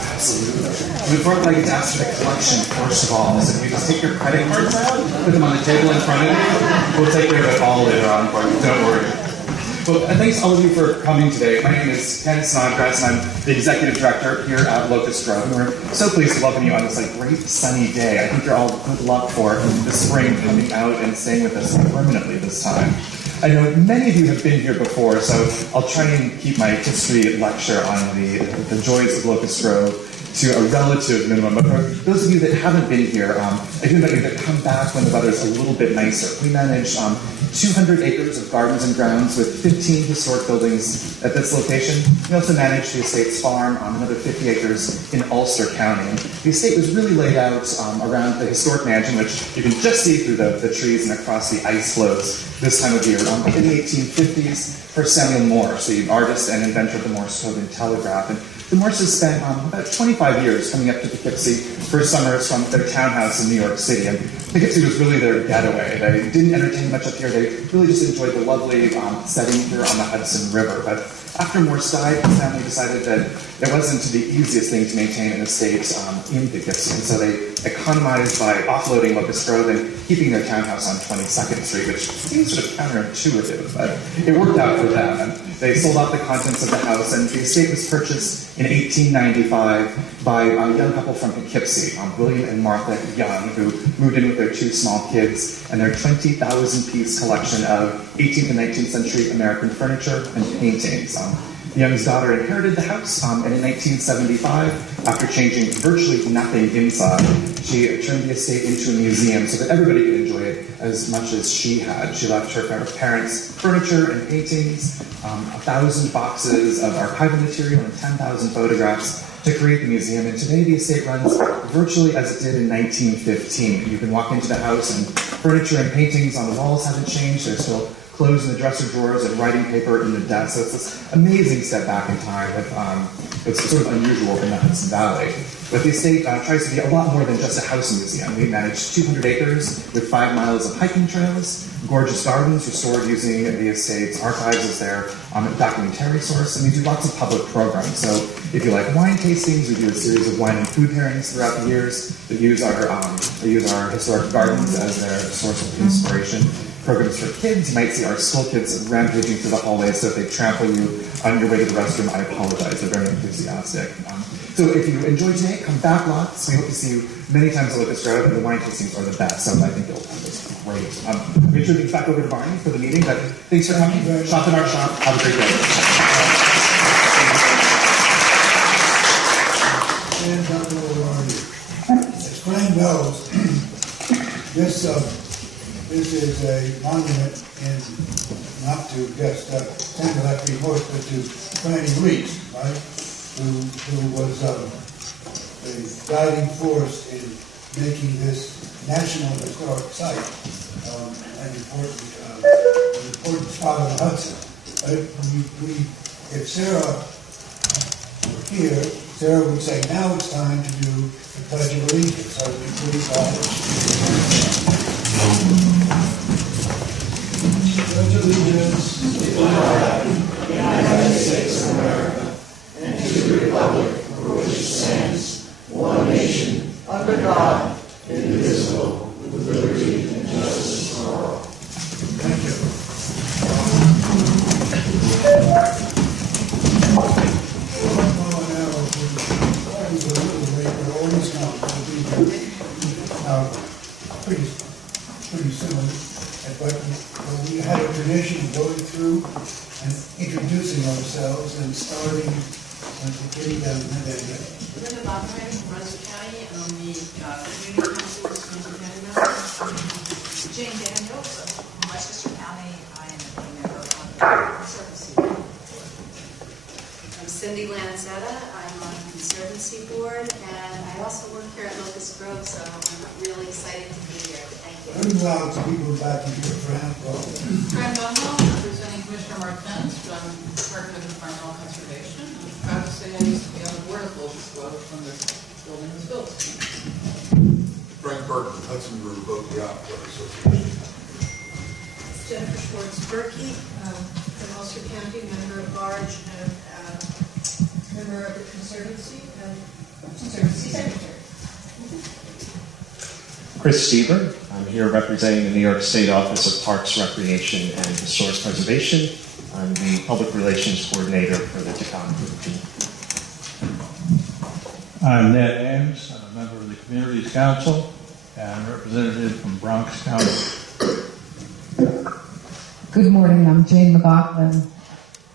Absolutely. Before I get to ask for the collection, first of all, so if you just take your credit cards out, put them on the table in front of you, we'll take care of it all later on for you. Don't worry. Well, thanks all of you for coming today. My name is Ken Snodgrass, and I'm the executive director here at Locust Grove. And we're so pleased to welcome you on this great sunny day. I think you're all good luck for the spring coming out and staying with us permanently this time. I know many of you have been here before, so I'll try and keep my history lecture on the joys of Locust Grove to a relative minimum. But for those of you that haven't been here, I do invite you to come back when the weather's a little bit nicer. We manage 200 acres of gardens and grounds with 15 historic buildings at this location. We also manage the estate's farm on another 50 acres in Ulster County. And the estate was really laid out around the historic mansion, which you can just see through the trees and across the ice floes this time of year. In the 1850s, for Samuel Morse, the artist and inventor of the Morse code and telegraph. And the Morses spent about 25 years coming up to Poughkeepsie for summers from their townhouse in New York City. And Poughkeepsie was really their getaway. They didn't entertain much up here. They really just enjoyed the lovely setting here on the Hudson River. But after Morse died, the family decided that it wasn't the easiest thing to maintain an estate in Poughkeepsie. And so they economized by offloading Locust Grove and keeping their townhouse on 22nd Street, which seems sort of counterintuitive, but it worked out for them. And they sold off the contents of the house, and the estate was purchased in 1895 by a young couple from Poughkeepsie, William and Martha Young, who moved in with their two small kids and their 20,000-piece collection of 18th and 19th century American furniture and paintings. Young's daughter inherited the house, and in 1975, after changing virtually nothing inside, she turned the estate into a museum so that everybody could enjoy it as much as she had. She left her parents' furniture and paintings, 1,000 boxes of archival material, and 10,000 photographs to create the museum. And today, the estate runs virtually as it did in 1915. You can walk into the house, and furniture and paintings on the walls haven't changed. They're still clothes in the dresser drawers and writing paper in the desk. So it's this amazing step back in time with it's sort of unusual in the Hudson Valley. But the estate tries to be a lot more than just a house museum. We manage 200 acres with 5 miles of hiking trails, gorgeous gardens restored using the estate's archives as their documentary source, and we do lots of public programs. So if you like wine tastings, we do a series of wine and food pairings throughout the years that use our historic gardens as their source of inspiration. Programs for kids, you might see our school kids rampaging through the hallways, so if they trample you on your way to the restroom, I apologize. They're very enthusiastic. So if you enjoyed today, come back lots. We hope to see you many times at Locust Grove, and the wine tastings are the best, so I think you'll find this great. I'm going to turn things back over to Barney for the meeting, but thanks for coming. Shop in our shop. Have a great day. As Frank knows, this is a monument not to just Samuel F.B. Morse, but to Franny Reese, right? Who was the guiding force in making this national historic site an important spot on the Hudson. If Sarah were here, Sarah would say, now it's time to do the Pledge of Allegiance. So we please Pledge allegiance to the flag of the United States of America and to the republic for which it stands, one nation, under God, indivisible, with liberty and justice for all. Thank you. Always a little late, but always now. Pretty soon. But we had a tradition of going through and introducing ourselves and starting getting them. Linda Bachman from Brunswick County, and I'm the Community Council Superintendent. Jane Daniels from Westchester County. I am a member of the Conservancy Board. I'm Cindy Lancetta. I'm on the Conservancy Board, and I also work here at Locust Grove, so I'm really excited to be here. Thank you. Very loud to people back in here. Fran Dunlop, representing Commissioner Martens from Department of Environmental Conservation. I'm proud to say I used to be on the board of Locust Grove when this building was built. Frank Burke, Hudson River Boat Yacht Club Association. Jennifer Schwartz-Berkey, from Ulster County, member of Large and member of the Conservancy. And Chris Stieber. I'm here representing the New York State Office of Parks, Recreation, and Historic Preservation. I'm the Public Relations Coordinator for the Taconic region. I'm Ned Ames. I'm a member of the Communities Council and representative from Bronx County. Good morning. I'm Jane McLaughlin.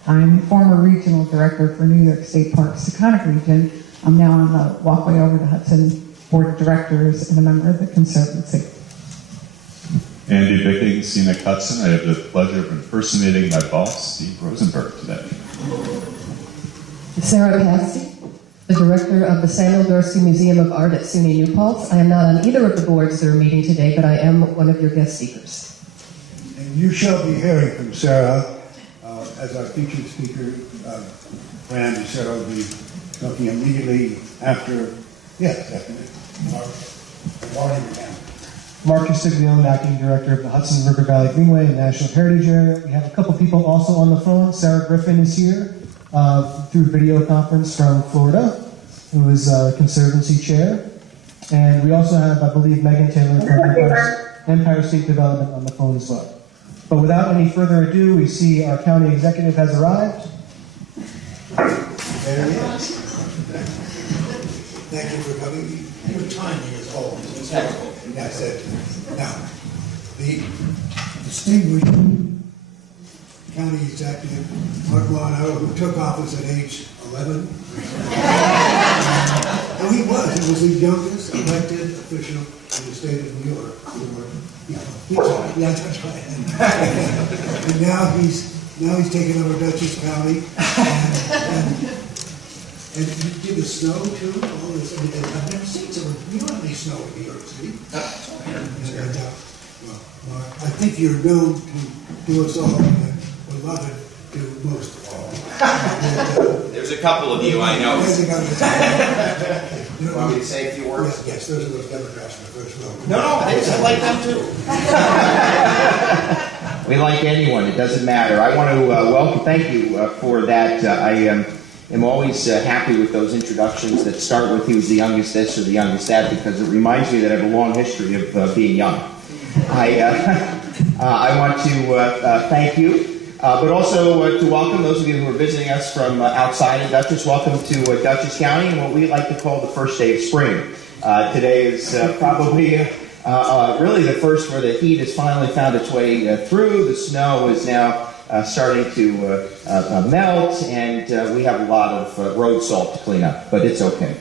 I'm former regional director for New York State Parks Taconic region. I'm now on the walkway over to Hudson Board of Directors and a member of the Conservancy. Andy Bicking, scenic Hudson. I have the pleasure of impersonating my boss, Steve Rosenberg, today. Sarah Passy, the director of the Samuel Dorsey Museum of Art at SUNY New Paltz. I am not on either of the boards that are meeting today, but I am one of your guest speakers. And you shall be hearing from Sarah as our featured speaker. Fran and Sarah will be talking immediately after. Yes, definitely. Mark Castiglione, acting director of the Hudson River Valley Greenway and National Heritage Area. We have a couple people also on the phone. Sarah Griffin is here through video conference from Florida, who is Conservancy Chair. And we also have, I believe, Megan Taylor from Empire State Development on the phone as well. But without any further ado, we see our county executive has arrived. There he is. Thank you for coming. Your timing is always excellent. That's it. Now, the distinguished county executive, Mark Lano, who took office at age 11. And he was the youngest elected official in the state of New York. Yeah, that's right. And now he's taken over Dutchess County, and you did the snow too. All this. I've never seen so. You don't have any snow in New York City. Well, Mark, I think you're known to us all, and beloved to most of all. There's a couple of you I know. There's a couple. You want me to say a few words? Yes, those are those Democrats in the first row. No, I like them too. We like anyone. It doesn't matter. I want to thank you for that. I am always happy with those introductions that start with who's the youngest this or the youngest that, because it reminds me that I have a long history of being young. I want to thank you. But also to welcome those of you who are visiting us from outside of Dutchess. Welcome to Dutchess County and what we like to call the first day of spring. Today is probably really the first where the heat has finally found its way through. The snow is now starting to melt, and we have a lot of road salt to clean up, but it's okay.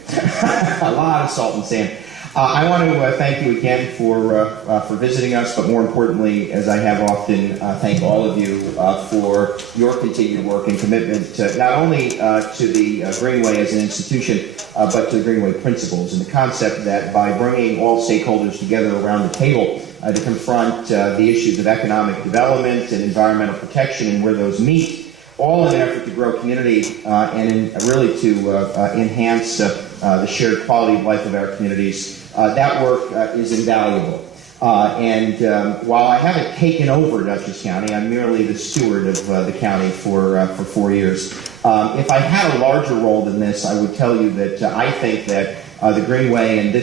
A lot of salt and sand. I want to thank you again for visiting us, but more importantly, as I have often, thank all of you for your continued work and commitment not only to the Greenway as an institution, but to the Greenway principles and the concept that by bringing all stakeholders together around the table to confront the issues of economic development and environmental protection and where those meet, all in an effort to grow community and really to enhance the shared quality of life of our communities. That work is invaluable. And while I haven't taken over Dutchess County, I'm merely the steward of the county for 4 years. If I had a larger role than this, I would tell you that I think that the Greenway and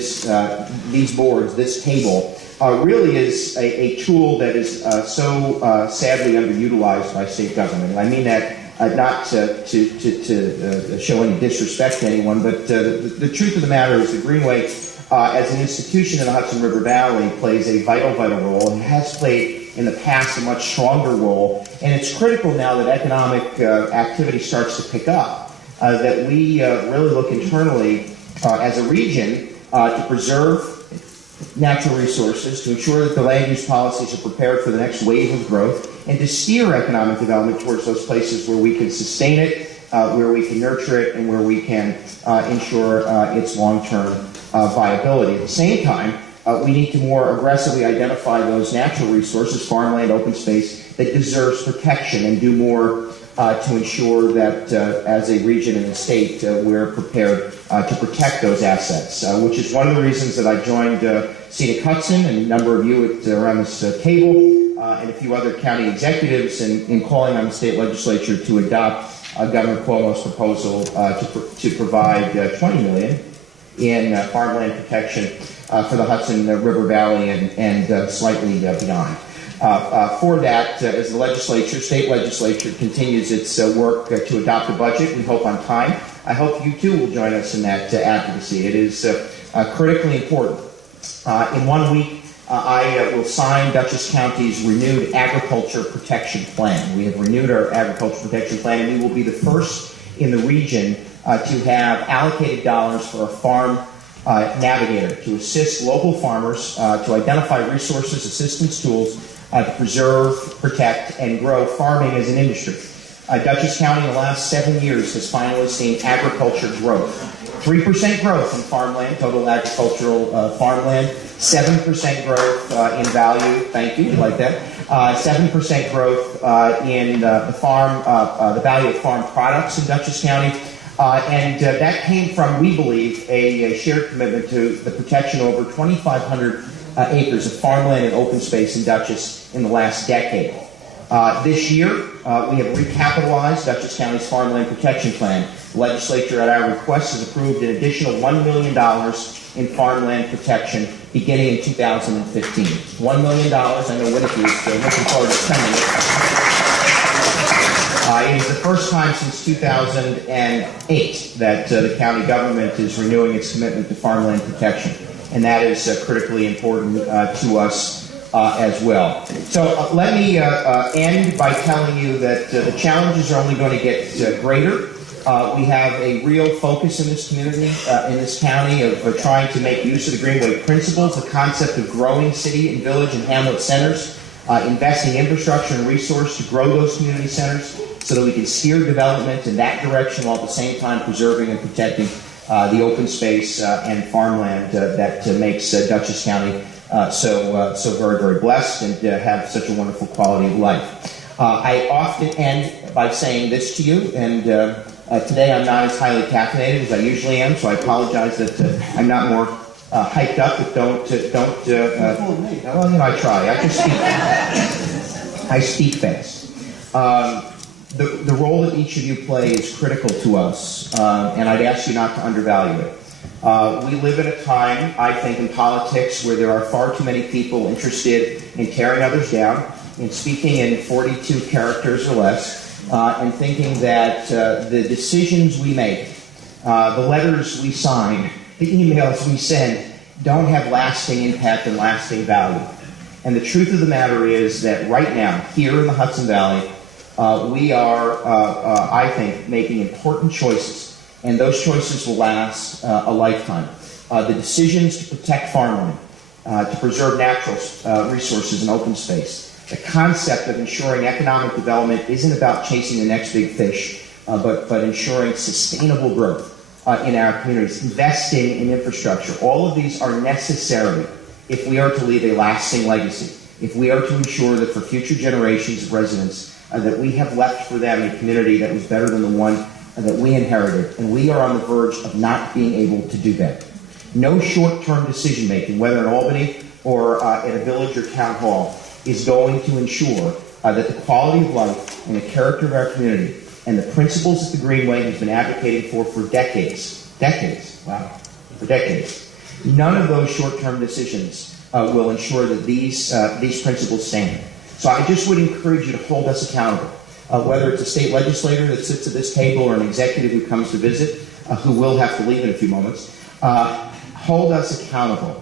these boards, this table, really is a tool that is so sadly underutilized by state government. And I mean that not to show any disrespect to anyone, but the truth of the matter is the Greenway, as an institution in the Hudson River Valley, plays a vital role and has played in the past a much stronger role. And it's critical now that economic activity starts to pick up, that we really look internally as a region to preserve natural resources, to ensure that the land use policies are prepared for the next wave of growth, and to steer economic development towards those places where we can sustain it, where we can nurture it, and where we can ensure its long-term viability. At the same time, we need to more aggressively identify those natural resources, farmland, open space, that deserves protection, and do more to ensure that as a region and a state, we're prepared to protect those assets, which is one of the reasons that I joined Scenic Hudson and a number of you around this table and a few other county executives in calling on the state legislature to adopt Governor Cuomo's proposal to provide $20 million in farmland protection for the Hudson River Valley and slightly beyond. For that, as the state legislature continues its work to adopt a budget, we hope on time, I hope you too will join us in that advocacy. It is critically important. In 1 week, I will sign Dutchess County's renewed agriculture protection plan. We have renewed our agriculture protection plan, and we will be the first in the region to have allocated dollars for a farm navigator to assist local farmers to identify resources, assistance tools to preserve, protect, and grow farming as an industry. Dutchess County in the last 7 years has finally seen agriculture growth. 3% growth in farmland, total agricultural farmland, 7% growth in value, thank you, like that, 7% growth in the value of farm products in Dutchess County, and that came from, we believe, a shared commitment to the protection of over 2,500 acres of farmland and open space in Dutchess in the last decade. This year, we have recapitalized Dutchess County's Farmland Protection Plan. The legislature, at our request, has approved an additional $1 million in farmland protection beginning in 2015. $1 million. I know Winnicke is looking forward to spending it. It is the first time since 2008 that the county government is renewing its commitment to farmland protection, and that is critically important to us as well. So let me end by telling you that the challenges are only going to get greater. We have a real focus in this community, in this county, of trying to make use of the Greenway principles, the concept of growing city and village and hamlet centers, investing infrastructure and resource to grow those community centers so that we can steer development in that direction while at the same time preserving and protecting the open space and farmland that makes Dutchess County so very, very blessed and have such a wonderful quality of life. I often end by saying this to you, and today I'm not as highly caffeinated as I usually am, so I apologize that I'm not more hyped up, but don't. Well, you know, I try. I can speak. I speak fast. The role that each of you play is critical to us, and I'd ask you not to undervalue it. We live in a time, I think, in politics where there are far too many people interested in tearing others down, in speaking in 42 characters or less, and thinking that the decisions we make, the letters we sign, the emails we send, don't have lasting impact and lasting value. And the truth of the matter is that right now, here in the Hudson Valley, we are, I think, making important choices. And those choices will last a lifetime. The decisions to protect farmland, to preserve natural resources and open space. The concept of ensuring economic development isn't about chasing the next big fish, but ensuring sustainable growth in our communities, investing in infrastructure. All of these are necessary if we are to leave a lasting legacy, if we are to ensure that for future generations of residents, that we have left for them a community that was better than the one that we inherited, and we are on the verge of not being able to do that. No short-term decision-making, whether in Albany or at a village or town hall, is going to ensure that the quality of life and the character of our community and the principles that the Greenway has been advocating for decades, for decades, none of those short-term decisions will ensure that these principles stand. So I just would encourage you to hold us accountable. Whether it's a state legislator that sits at this table or an executive who comes to visit, who will have to leave in a few moments, hold us accountable.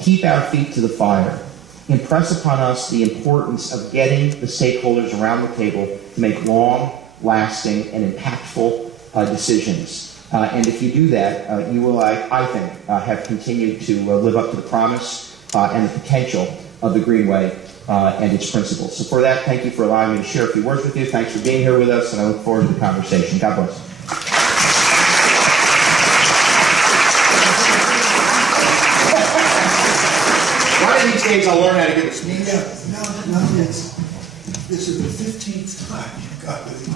Keep our feet to the fire. Impress upon us the importance of getting the stakeholders around the table to make long, lasting, and impactful decisions. And if you do that, you will, I think, have continued to live up to the promise and the potential of the Greenway and its principles. So for that, thank you for allowing me to share a few words with you. Thanks for being here with us, and I look forward to the conversation. God bless. One of these days I'll learn how to get this. Yeah, no, this is the 15th time you've got with me.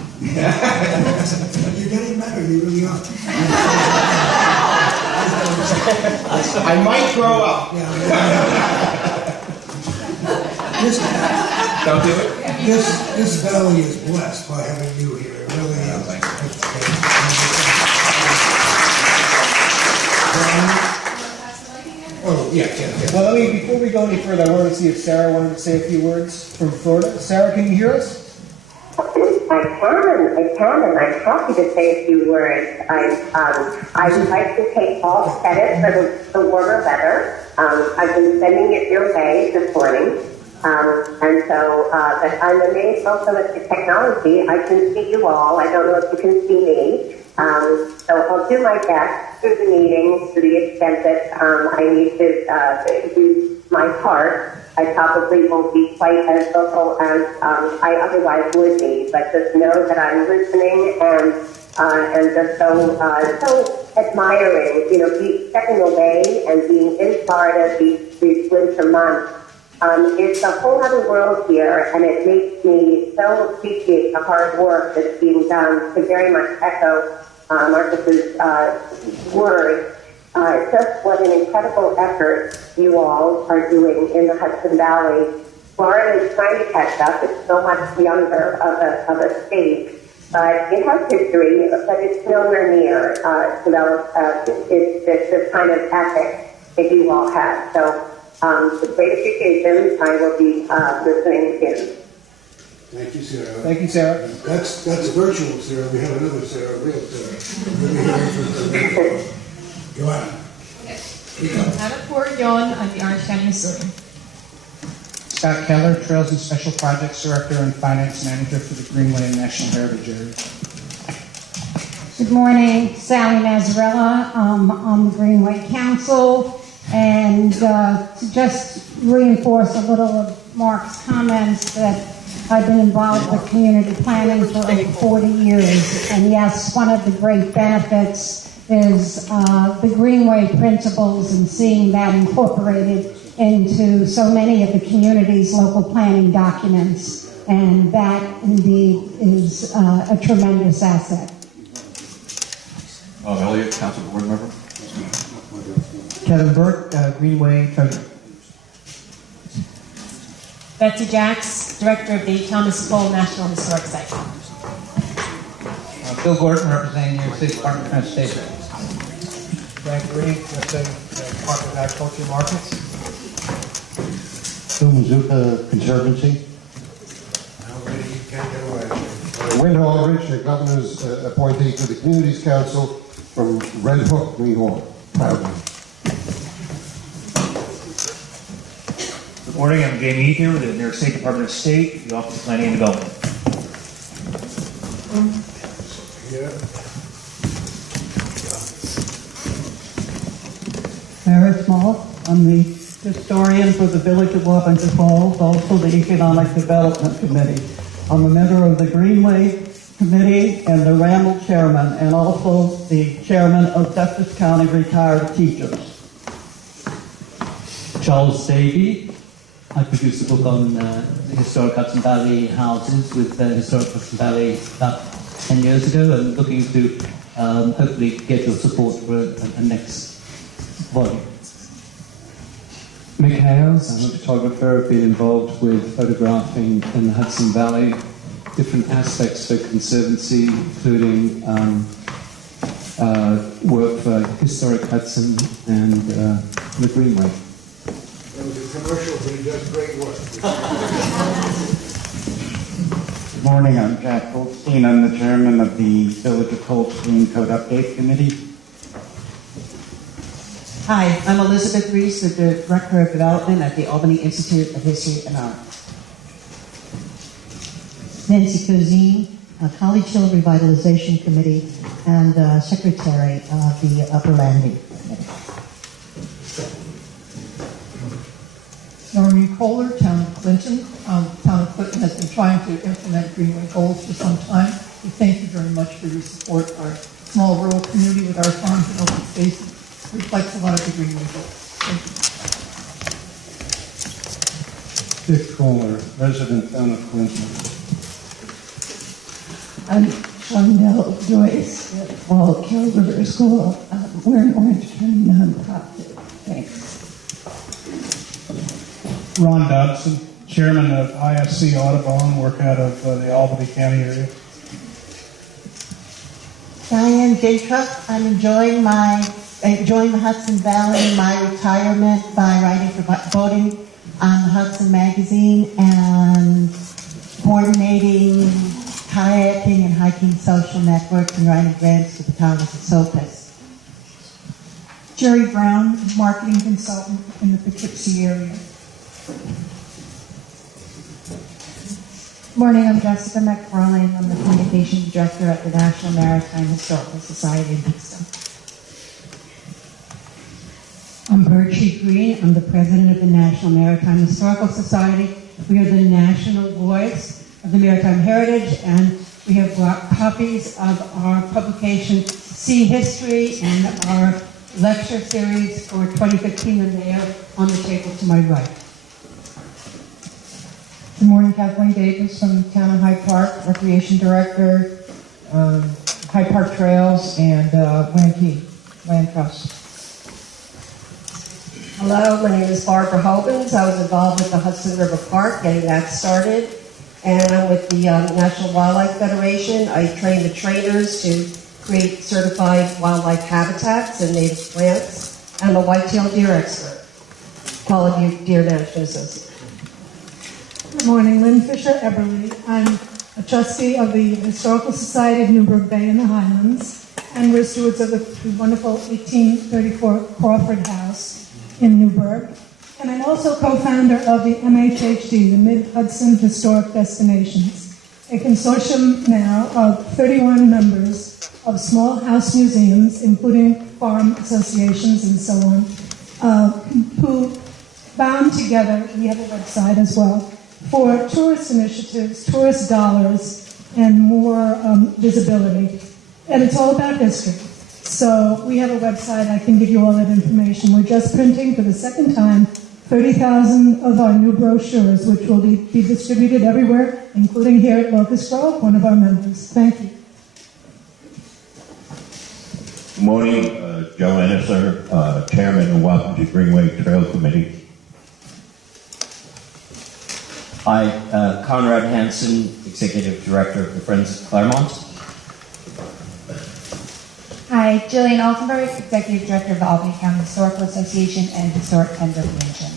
You're getting better, you really are. I might grow up. Don't do it. This valley is blessed by having you here. It really is. Yeah. Well, before we go any further, I wanted to see if Sarah wanted to say a few words from Florida. Sarah, can you hear us? I can, and I'm happy to say a few words. I would like to take all credit for the warmer weather. I've been sending it your way this morning. And so, but I'm amazed also at the technology. I can see you all. I don't know if you can see me. So I'll do my best through the meeting to the extent that I need to use my part. I probably won't be quite as vocal as I otherwise would be, but just know that I'm listening and just so admiring, stepping away and being in Florida these winter months. It's a whole other world here, and it makes me so appreciate the hard work that's being done to very much echo Marcus's words. Just what an incredible effort you all are doing in the Hudson Valley. Florida is trying to catch up. It's so much younger of a state, but it has history, but it's nowhere near developed. It's this kind of ethic that you all have. So, with great appreciation, I will be listening in. Thank you, Sarah. Thank you, Sarah. That's virtual, Sarah. We have another Sarah, real Sarah. Go on. Anna Port-Yon, I'm the Orange County Historian. Scott Keller, Trails and Special Projects Director and Finance Manager for the Greenway and National Heritage Area. Good morning, Sally Mazzarella. I'm the Greenway Council, and to just reinforce a little of Mark's comments that I've been involved with community planning for over 40 years, and yes, one of the great benefits is the Greenway principles and seeing that incorporated into so many of the community's local planning documents, and that indeed is a tremendous asset. Elliott, Council Board Member. Kevin Burke, Greenway Treasurer. Betsy Jacks, Director of the Thomas Cole National Historic Site. Bill Gordon, representing New York City Department of Transportation. Frank Green, representing the Department of Agriculture and Markets. Phil Mazuka, Conservancy. Wayne Aldridge, the Governor's appointee to the Communities Council from Red Hook, New York. Proudly. Good morning, I'm Jamie Heath here with the New York State Department of State, the Office of Planning and Development. Sarah Small, I'm the historian for the Village of Lavender Falls, also the Economic Development Committee. I'm a member of the Greenway Committee and the Ramble Chairman, and also the Chairman of Dutchess County Retired Teachers. Charles Davey. I produced a book on the historic Hudson Valley houses with historic Hudson Valley about 10 years ago, and looking to hopefully get your support for a next volume. Mick Hales, I'm a photographer. I've been involved with photographing in the Hudson Valley, different aspects for Conservancy, including work for Historic Hudson and the Greenway. That was a commercial, but he does great work. Good morning, I'm Jack Goldstein. I'm the chairman of the Village of Cold Spring Code Update Committee. Hi, I'm Elizabeth Reese, the Director of Development at the Albany Institute of History and Art. Nancy Cozine, College Hill Revitalization Committee, and Secretary of the Upper Landing Committee. Norman Kohler, Town of Clinton. Town of Clinton has been trying to implement Greenway goals for some time. We thank you very much for your support. Our small rural community with our farms and open spaces reflects a lot of the Greenway goals. Thank you. Dick Kohler, resident Town of Clinton. I'm Shondell Joyce at Wall Kill River School. We're an Orange County nonprofit. Thanks. Ron Dodson, Chairman of ISC Audubon, work out of the Albany County area. Diane Jatrup, I'm enjoying my enjoying the Hudson Valley in my retirement by writing for voting on the Hudson magazine and coordinating kayaking and hiking social networks and writing grants to the town of Esopus. Jerry Brown, marketing consultant in the Poughkeepsie area. Good morning, I'm Jessica McFarlane. I'm the Communications Director at the National Maritime Historical Society in Houston. I'm Bertie Green. I'm the President of the National Maritime Historical Society. We are the national voice of the maritime heritage, and we have brought copies of our publication, Sea History, and our lecture series for 2015, and they are on the table to my right. Good morning, Kathleen Davis from the Town of Hyde Park, Recreation Director, Hyde Park Trails, and Land Trust. Hello, my name is Barbara Hobens. I was involved with the Hudson River Park, getting that started. And I'm with the National Wildlife Federation. I train the trainers to create certified wildlife habitats and native plants. I'm a white-tailed deer expert, Quality Deer Management Associate. Good morning, Lynn Fisher Eberly. I'm a trustee of the Historical Society of Newburgh Bay in the Highlands, and we're stewards of the wonderful 1834 Crawford House in Newburgh. And I'm also co-founder of the MHHD, the Mid-Hudson Historic Destinations, a consortium now of 31 members of small house museums, including farm associations and so on, who bound together, we have a website as well, for tourist initiatives, tourist dollars, and more visibility. And it's all about history. So we have a website, I can give you all that information. We're just printing for the second time 30,000 of our new brochures, which will be distributed everywhere, including here at Locust Grove, one of our members. Thank you. Good morning, Joe Ennisler, Chairman and welcome to Greenway Trail Committee. Hi, Conrad Hansen, Executive Director of the Friends of Claremont. Hi, Jillian Altenberg, Executive Director of the Albany County Historical Association and Historic Tender Commission.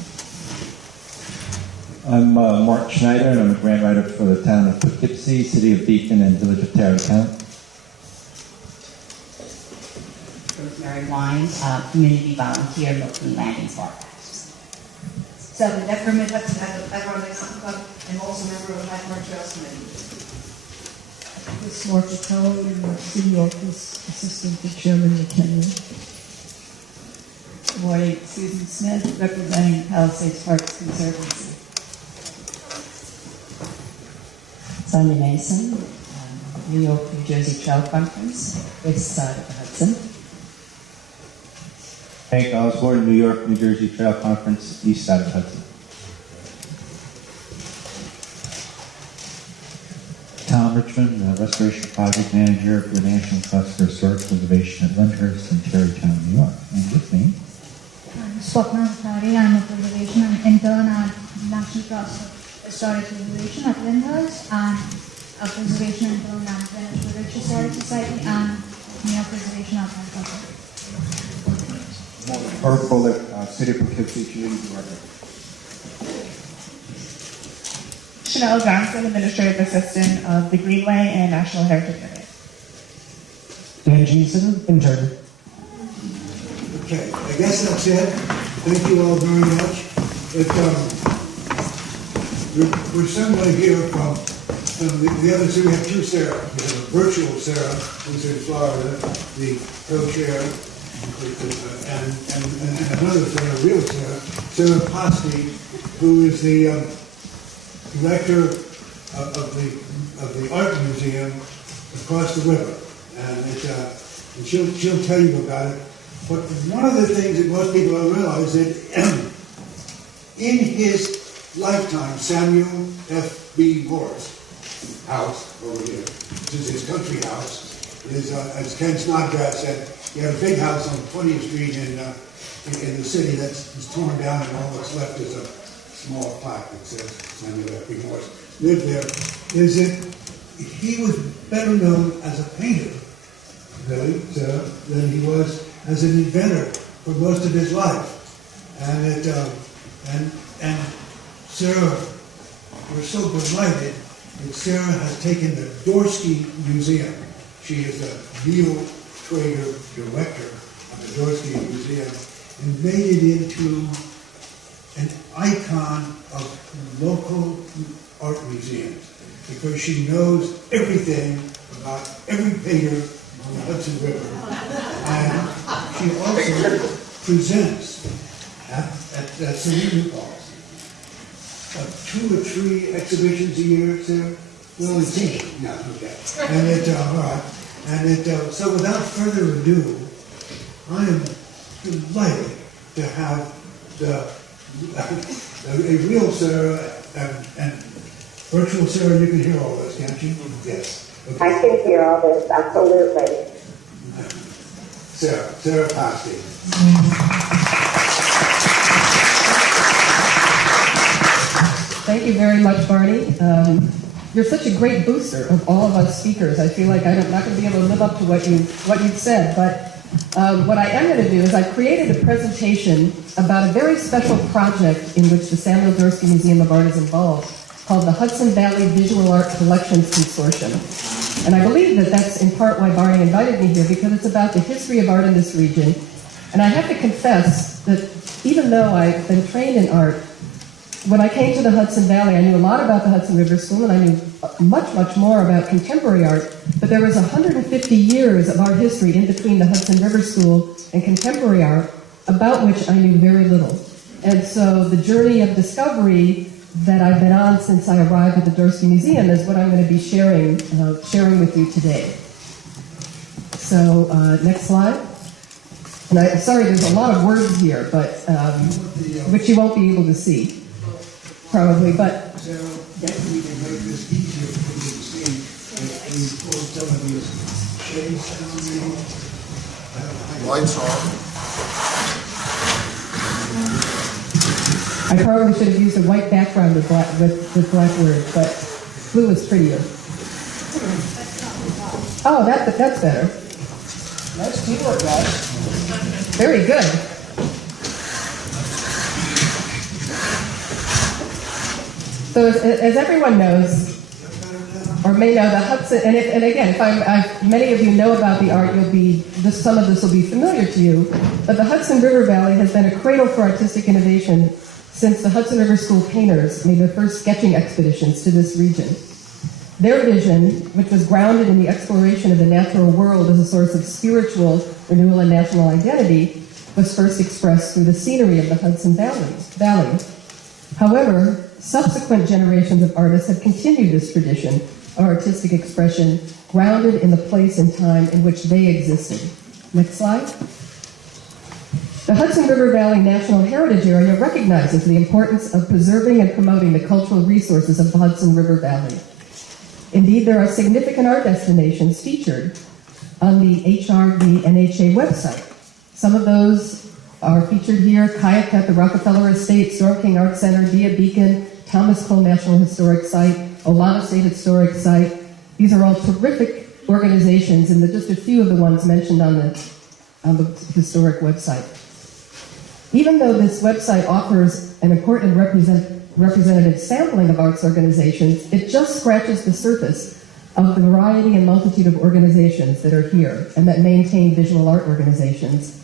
I'm Mark Schneider, and I'm a grant writer for the town of Poughkeepsie, City of Beacon, and Village of Tarrytown. Rosemary Wines, community volunteer, Milton Landing Park. So the Denver Mid-Hudson Agro-Mexican Club, and also a member of the Hyde Park Trails Committee. Ms. Martha Cohen, and City Office Assistant to Chairman McKinley. Good morning, Susan Smith, representing Palisades Parks Conservancy. Sonia Mason, New York, New Jersey Trail Conference, west side of the Hudson. Hank Osborne, New York, New Jersey Trail Conference, east side of Hudson. Tom Richmond, Restoration Project Manager for the National Trust for Historic Preservation at Lyndhurst in Tarrytown, New York. And with me, I'm Swapna Hatari. I'm a preservation and intern at National Trust for Historic Preservation at Lyndhurst, and a preservation intern at Greenwich Village Historic Society, and Near Preservation at Hudson. Herb Bullock, City of Poughkeepsie Community Director. Chanel Johnson, Administrative Assistant of the Greenway and National Heritage Area. Dan Jeanson, intern. Okay, I guess that's it. Thank you all very much. We're somewhere here from the other two. We have two Sarah. We have a virtual Sarah, who's in Florida, the co-chair, and another Sarah, a real Sarah, Sarah Posty, who is the director of the art museum across the river, and she'll tell you about it. But one of the things that most people don't realize is that in his lifetime, Samuel F.B. Morris' house over here, which is his country house, is as Ken Snodgrass said, he had a big house on 20th Street in the city that's torn down, and all that's left is a small plaque that says Samuel F.B. Morris lived there. Is that he was better known as a painter, really, than he was as an inventor for most of his life. And Sarah, we're so delighted that Sarah has taken the Dorsky Museum. She is the Neil Traeger director of the Dorsky Museum, and made it into an icon of local art museums, because she knows everything about every painter on the Hudson River. And she also presents at Selena Falls 2 or 3 exhibitions a year, Sarah? Well, it's easy. No, okay. All right. So without further ado, I am delighted to have a real Sarah and virtual Sarah. You can hear all this, can't you? Yes. Okay. I can hear all this, absolutely. Sarah Pasti. Thank you very much, Barney. You're such a great booster of all of us speakers. I feel like I'm not going to be able to live up to what you've said, but what I am going to do is I've created a presentation about a very special project in which the Samuel Dorsky Museum of Art is involved, called the Hudson Valley Visual Art Collections Consortium. And I believe that that's in part why Barney invited me here, because it's about the history of art in this region. And I have to confess that even though I've been trained in art, when I came to the Hudson Valley, I knew a lot about the Hudson River School, and I knew much, much more about contemporary art, but there was 150 years of art history in between the Hudson River School and contemporary art, about which I knew very little. And so the journey of discovery that I've been on since I arrived at the Dorsky Museum is what I'm going to be sharing with you today. So, next slide. And I'm sorry, there's a lot of words here, but which you won't be able to see. Probably, but Sarah, maybe we can make this easier for you to see if we pull some of these shades down maybe. Lights on. I probably should have used a white background with black words, but blue is prettier. Oh, that's better. Nice teamwork, guys. Very good. So as everyone knows, or may know, the Hudson, and again, if many of you know about the art, some of this will be familiar to you, but the Hudson River Valley has been a cradle for artistic innovation since the Hudson River School painters made their first sketching expeditions to this region. Their vision, which was grounded in the exploration of the natural world as a source of spiritual renewal and national identity, was first expressed through the scenery of the Hudson Valley. However, subsequent generations of artists have continued this tradition of artistic expression grounded in the place and time in which they existed. Next slide. The Hudson River Valley National Heritage Area recognizes the importance of preserving and promoting the cultural resources of the Hudson River Valley. Indeed, there are significant art destinations featured on the HRVNHA website. Some of those are featured here: Kayak at the Rockefeller Estate, Storm King Art Center, Dia Beacon, Thomas Cole National Historic Site, Olana State Historic Site. These are all terrific organizations, and just a few of the ones mentioned on the historic website. Even though this website offers an important representative sampling of arts organizations, it just scratches the surface of the variety and multitude of organizations that are here and that maintain visual art organizations.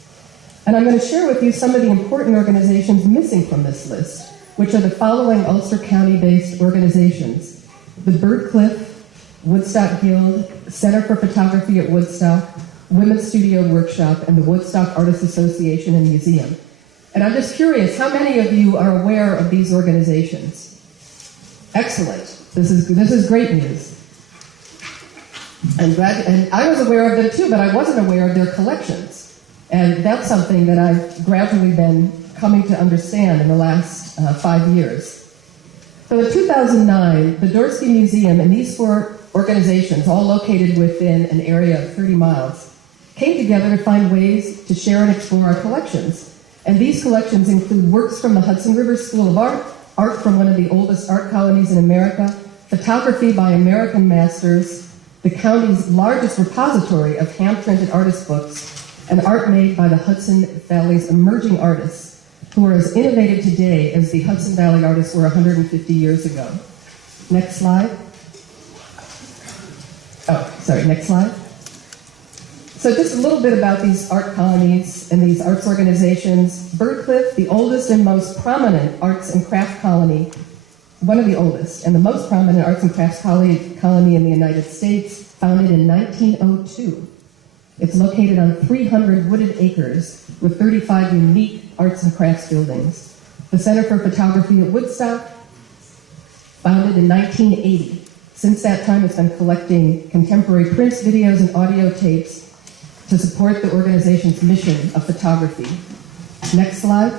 And I'm going to share with you some of the important organizations missing from this list, which are the following Ulster County-based organizations: the Bird Cliff, Woodstock Guild, Center for Photography at Woodstock, Women's Studio Workshop, and the Woodstock Artists Association and Museum. And I'm just curious, how many of you are aware of these organizations? Excellent. This is great news. And I was aware of them too, but I wasn't aware of their collections. And that's something that I've gradually been coming to understand in the last 5 years. So in 2009, the Dorsky Museum and these 4 organizations, all located within an area of 30 miles, came together to find ways to share and explore our collections. And these collections include works from the Hudson River School of Art, art from one of the oldest art colonies in America, photography by American masters, the county's largest repository of hand-printed artist books, and art made by the Hudson Valley's emerging artists, who are as innovative today as the Hudson Valley artists were 150 years ago. Next slide. Oh, sorry, next slide. So just a little bit about these art colonies and these arts organizations. Birdcliff, the oldest and most prominent arts and craft colony, one of the oldest and the most prominent arts and crafts colony in the United States, founded in 1902. It's located on 300 wooded acres with 35 unique arts and crafts buildings. The Center for Photography at Woodstock, founded in 1980. Since that time, it's been collecting contemporary prints, videos, and audio tapes to support the organization's mission of photography. Next slide.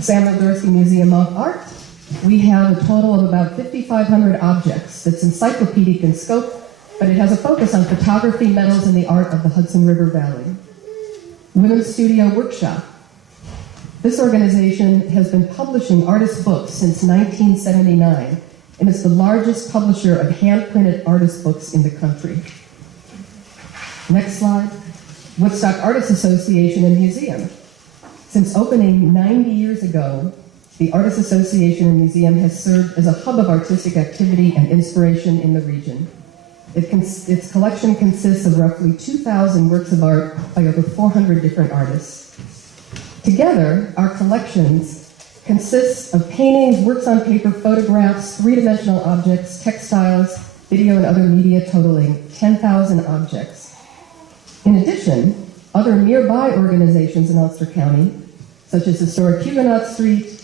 Samuel Dorsey Museum of Art. We have a total of about 5,500 objects that's encyclopedic in scope, but it has a focus on photography, metals, and the art of the Hudson River Valley. Women's Studio Workshop. This organization has been publishing artist books since 1979, and is the largest publisher of hand-printed artist books in the country. Next slide. Woodstock Artists Association and Museum. Since opening 90 years ago, the Artists Association and Museum has served as a hub of artistic activity and inspiration in the region. Its collection consists of roughly 2,000 works of art by over 400 different artists. Together, our collections consist of paintings, works on paper, photographs, three-dimensional objects, textiles, video, and other media totaling 10,000 objects. In addition, other nearby organizations in Ulster County, such as Historic Huguenot Street,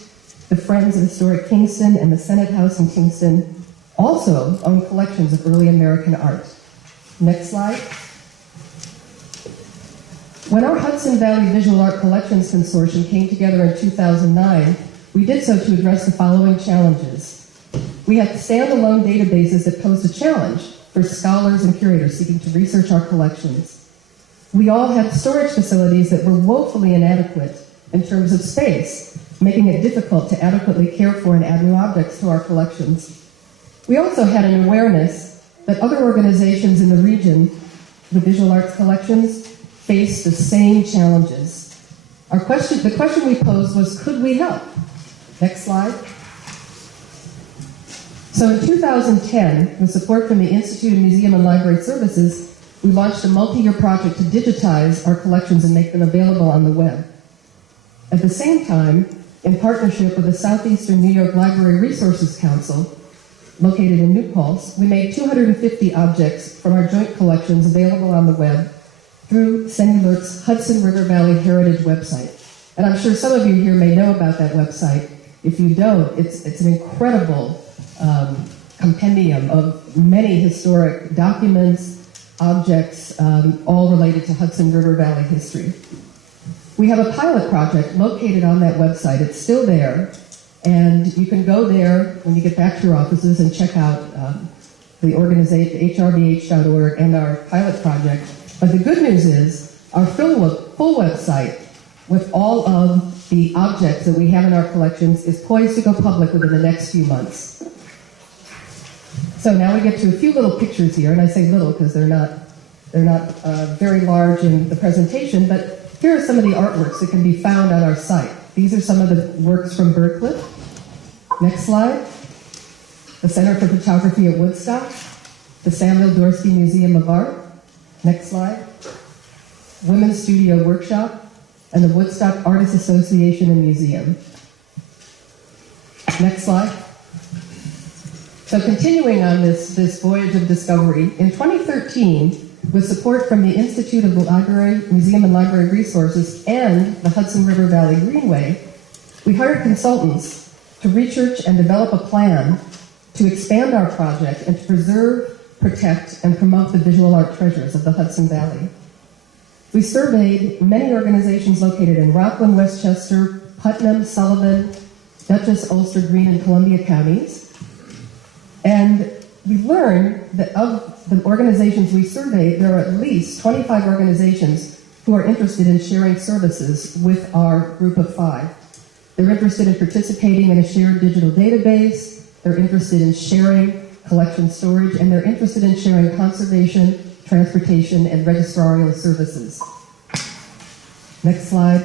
the Friends of Historic Kingston, and the Senate House in Kingston, also own collections of early American art. Next slide. When our Hudson Valley Visual Art Collections Consortium came together in 2009, we did so to address the following challenges. We had standalone databases that posed a challenge for scholars and curators seeking to research our collections. We all had storage facilities that were woefully inadequate in terms of space, making it difficult to adequately care for and add new objects to our collections. We also had an awareness that other organizations in the region with visual arts collections faced the same challenges. The question we posed was, could we help? Next slide. So in 2010, with support from the Institute of Museum and Library Services, we launched a multi-year project to digitize our collections and make them available on the web. At the same time, in partnership with the Southeastern New York Library Resources Council, located in New Paltz, we made 250 objects from our joint collections available on the web through Senulurk's Hudson River Valley Heritage website. And I'm sure some of you here may know about that website. If you don't, it's an incredible compendium of many historic documents, objects, all related to Hudson River Valley history. We have a pilot project located on that website. It's still there, and you can go there when you get back to your offices and check out the organization, hrbh.org, and our pilot project. But the good news is our full website with all of the objects that we have in our collections is poised to go public within the next few months. So now we get to a few little pictures here, and I say little because they're not very large in the presentation, but here are some of the artworks that can be found on our site. These are some of the works from Birdcliff. Next slide. The Center for Photography at Woodstock, the Samuel Dorsey Museum of Art. Next slide. Women's Studio Workshop, and the Woodstock Artists Association and Museum. Next slide. So continuing on this voyage of discovery, in 2013, with support from the Institute of Library, Museum and Library Resources and the Hudson River Valley Greenway, we hired consultants to research and develop a plan to expand our project and to preserve, protect, and promote the visual art treasures of the Hudson Valley. We surveyed many organizations located in Rockland, Westchester, Putnam, Sullivan, Dutchess, Ulster, Greene, and Columbia counties. And we learned that of the organizations we surveyed, there are at least 25 organizations who are interested in sharing services with our group of 5. They're interested in participating in a shared digital database, they're interested in sharing collection storage, and they're interested in sharing conservation, transportation, and registrarial services. Next slide.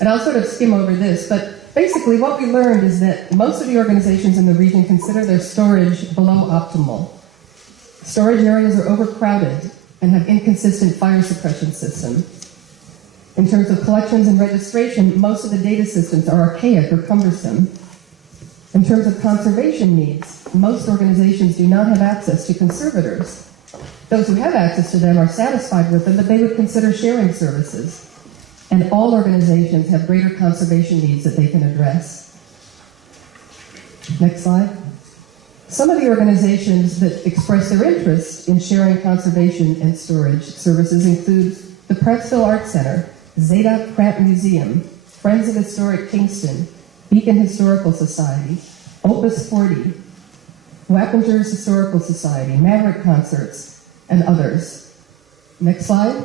And I'll sort of skim over this, but basically what we learned is that most of the organizations in the region consider their storage below optimal. Storage areas are overcrowded and have inconsistent fire suppression systems. In terms of collections and registration, most of the data systems are archaic or cumbersome. In terms of conservation needs, most organizations do not have access to conservators. Those who have access to them are satisfied with them, but they would consider sharing services. And all organizations have greater conservation needs that they can address. Next slide. Some of the organizations that express their interest in sharing conservation and storage services include the Prattsville Art Center, Zadok Pratt Museum, Friends of Historic Kingston, Beacon Historical Society, Opus 40, Wappingers Historical Society, Maverick Concerts, and others. Next slide.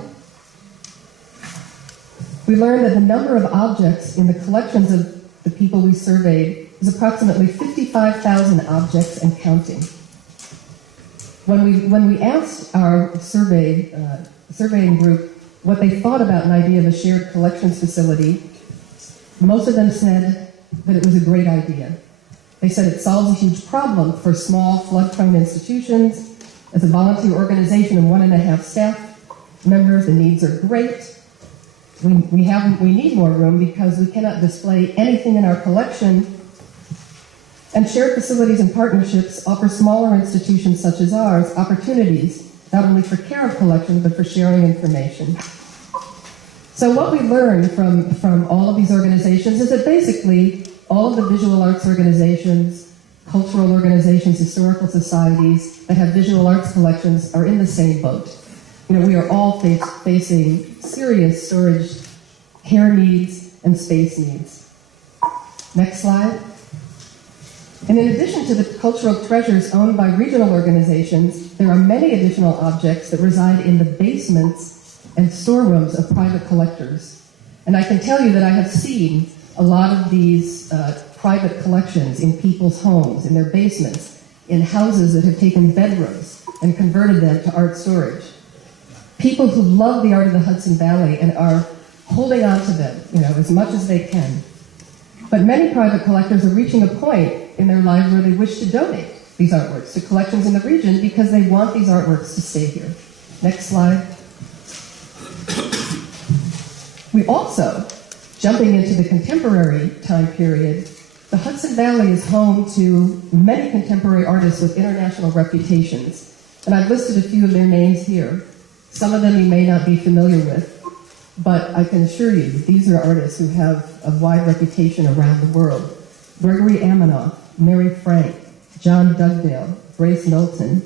We learned that the number of objects in the collections of the people we surveyed is approximately 55,000 objects and counting. When we asked our surveying group what they thought about an idea of a shared collections facility, most of them said that it was a great idea. They said it solves a huge problem for small flood-prone institutions. As a volunteer organization of 1.5 staff members, the needs are great. We need more room because we cannot display anything in our collection. And shared facilities and partnerships offer smaller institutions such as ours opportunities, not only for care of collections, but for sharing information. So what we learned from all of these organizations is that basically all of the visual arts organizations, cultural organizations, historical societies that have visual arts collections are in the same boat. You know, we are all facing serious storage care needs and space needs. Next slide. And in addition to the cultural treasures owned by regional organizations, there are many additional objects that reside in the basements and storerooms of private collectors. And I can tell you that I have seen a lot of these private collections in people's homes, in their basements, in houses that have taken bedrooms and converted them to art storage. People who love the art of the Hudson Valley and are holding on to them, as much as they can. But many private collectors are reaching a point in their lives where they wish to donate these artworks to collections in the region because they want these artworks to stay here. Next slide. We also, jumping into the contemporary time period, the Hudson Valley is home to many contemporary artists with international reputations. And I've listed a few of their names here. Some of them you may not be familiar with, but I can assure you these are artists who have a wide reputation around the world. Gregory Amanoff, Mary Frank, John Dugdale, Grace Knowlton,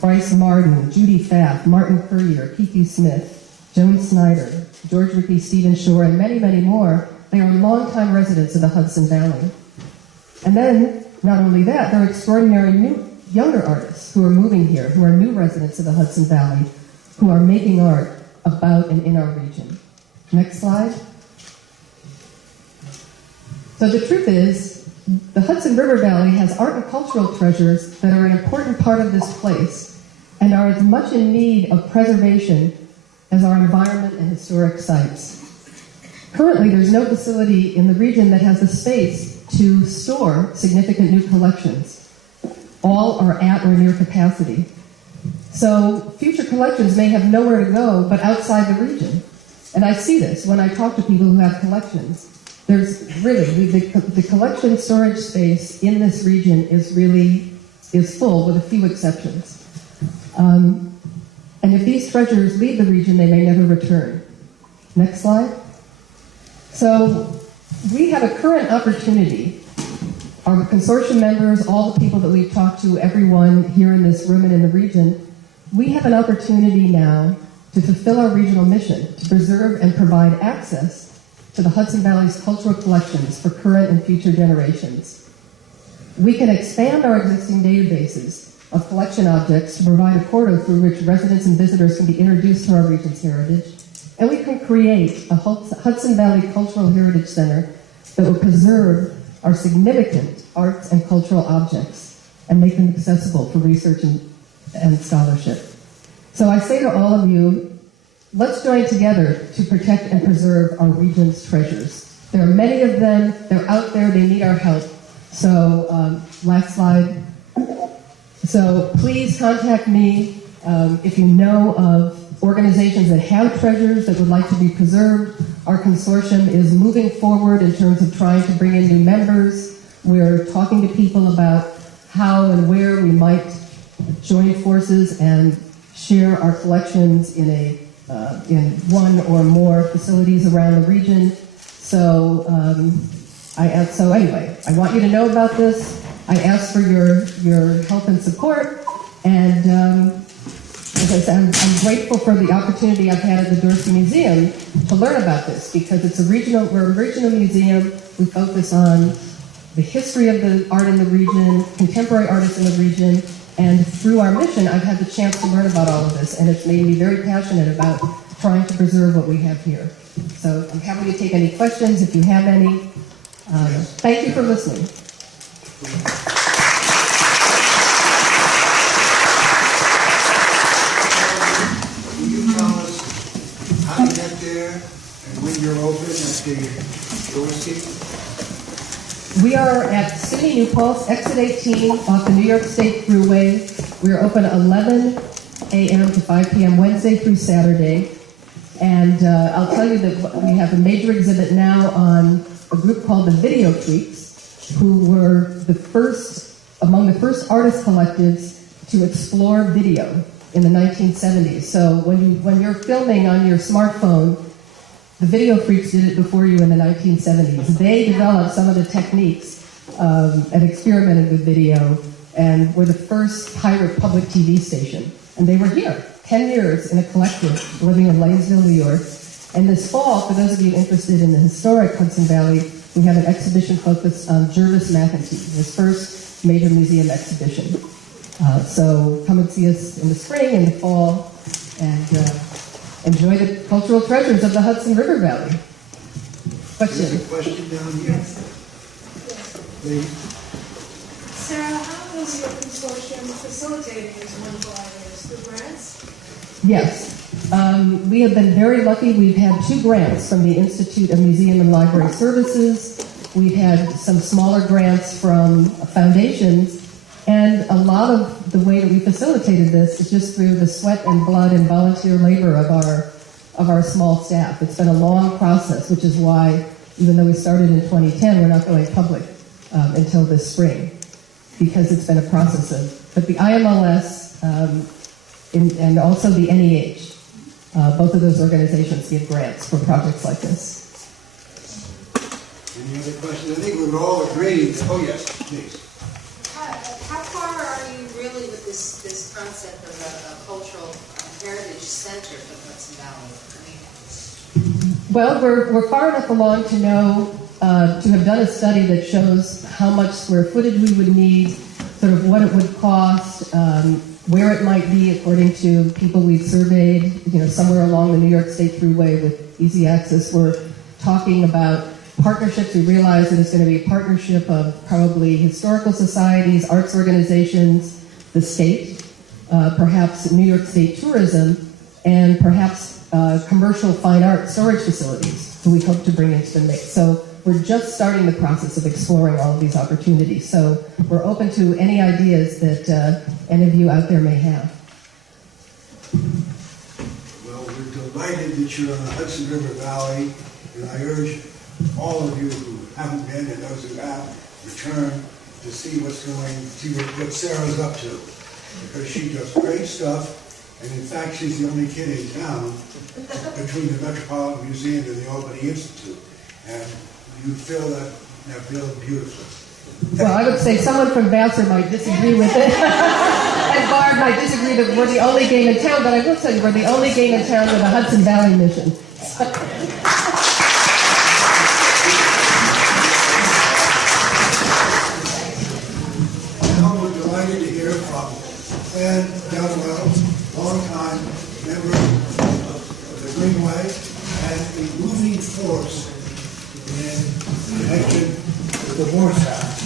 Bryce Marden, Judy Pfaff, Martin Currier, Kiki Smith, Joan Snyder, George Rickey, Stephen Shore, and many, many more. They are longtime residents of the Hudson Valley. And then, not only that, there are extraordinary younger artists who are moving here, who are new residents of the Hudson Valley, who are making art about and in our region. Next slide. So the truth is, the Hudson River Valley has art and cultural treasures that are an important part of this place and are as much in need of preservation as our environment and historic sites. Currently, there's no facility in the region that has the space to store significant new collections. All are at or near capacity. So future collections may have nowhere to go but outside the region. And I see this when I talk to people who have collections. There's really, the collection storage space in this region is full with a few exceptions. And if these treasures leave the region, they may never return. Next slide. So we have a current opportunity. Our consortium members, all the people that we've talked to, everyone here in this room and in the region, we have an opportunity now to fulfill our regional mission, to preserve and provide access to the Hudson Valley's cultural collections for current and future generations. We can expand our existing databases of collection objects to provide a portal through which residents and visitors can be introduced to our region's heritage, and we can create a Hudson Valley Cultural Heritage Center that will preserve our significant arts and cultural objects and make them accessible for research and scholarship. So I say to all of you, let's join together to protect and preserve our region's treasures. There are many of them. They're out there. They need our help. So, last slide. So please contact me if you know of organizations that have treasures that would like to be preserved. Our consortium is moving forward in terms of trying to bring in new members. We're talking to people about how and where we might join forces and share our collections in one or more facilities around the region. So anyway, I want you to know about this. I ask for your help and support, and as I said, I'm grateful for the opportunity I've had at the Dorsey Museum to learn about this, because we're a regional museum. We focus on the history of the art in the region, contemporary artists in the region, and through our mission, I've had the chance to learn about all of this, and it's made me very passionate about trying to preserve what we have here. So I'm happy to take any questions if you have any. Thank you for listening. Will you tell us how to get there and when you're open at the Dorsey? We are at SUNY New Paltz, exit 18 off the New York State Greenway. We are open 11 a.m. to 5 p.m. Wednesday through Saturday. And I'll tell you that we have a major exhibit now on a group called the Video Freaks, who were among the first artist collectives to explore video in the 1970s. So when you're filming on your smartphone, the Video Freaks did it before you in the 1970s. They developed some of the techniques and experimented with video, and were the first pirate public TV station. And they were here, 10 years in a collective living in Lanesville, New York. And this fall, for those of you interested in the historic Hudson Valley, we have an exhibition focused on Jervis McEntee, his first major museum exhibition. So come and see us in the spring and the fall, and enjoy the cultural treasures of the Hudson River Valley. Question? There's a question down here. Please. Sarah, how is your consortium facilitating these wonderful ideas? Through grants? Yes. We have been very lucky. We've had 2 grants from the Institute of Museum and Library Services. We've had some smaller grants from foundations. And a lot of the way that we facilitated this is just through the sweat and blood and volunteer labor of our small staff. It's been a long process, which is why, even though we started in 2010, we're not going public until this spring, because it's been a process but the IMLS and also the NEH, both of those organizations give grants for projects like this. Any other questions? I think we've all agreed. Oh, yes, please. How far are you really with this concept of a cultural heritage center for the Hudson Valley? Well, we're far enough along to know, to have done a study that shows how much square footage we would need, sort of what it would cost, where it might be according to people we've surveyed, somewhere along the New York State Thruway with easy access. We're talking about partnerships. We realize that it's going to be a partnership of probably historical societies, arts organizations, the state, perhaps New York State tourism, and perhaps commercial fine art storage facilities who we hope to bring into the mix. So we're just starting the process of exploring all of these opportunities. So we're open to any ideas that any of you out there may have. Well, we're delighted that you're in the Hudson River Valley, and I urge all of you who haven't been and those who have, return to see what Sarah's up to, because she does great stuff, and in fact she's the only kid in town between the Metropolitan Museum and the Albany Institute, and you fill that bill beautifully. Well, I would say someone from Vassar might disagree with it, and Barb might disagree that we're the only game in town, but I will tell you, we're the only game in town with a Hudson Valley mission. Now we're delighted to hear from Ann Dowdwell, longtime member of the Greenway, and a moving force in connection with the Morse House,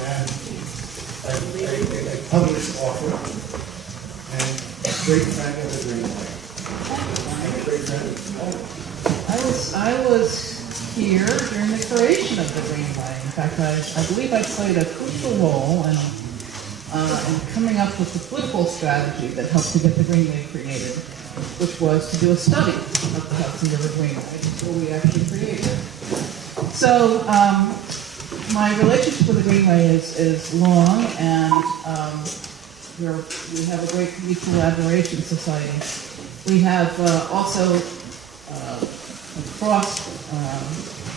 and a published author, and a great friend of the Greenway. during the creation of the Greenway. In fact, I believe I played a crucial role in coming up with the political strategy that helped to get the Greenway created, which was to do a study of the Hudson River Greenway before we actually created it. So my relationship with the Greenway is long, and we have a great mutual admiration society. We have also cross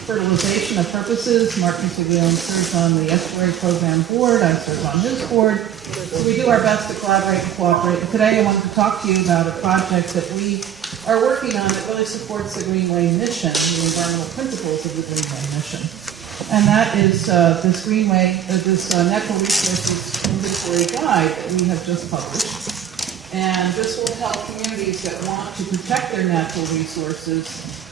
fertilization of purposes. Mark Consiglione serves on the Estuary Program Board. I serve on his board. So we do our best to collaborate and cooperate. And today I wanted to talk to you about a project that we are working on that really supports the Greenway mission, the environmental principles of the Greenway mission. And that is this Greenway, this Natural Resources Inventory Guide that we have just published. And this will help communities that want to protect their natural resources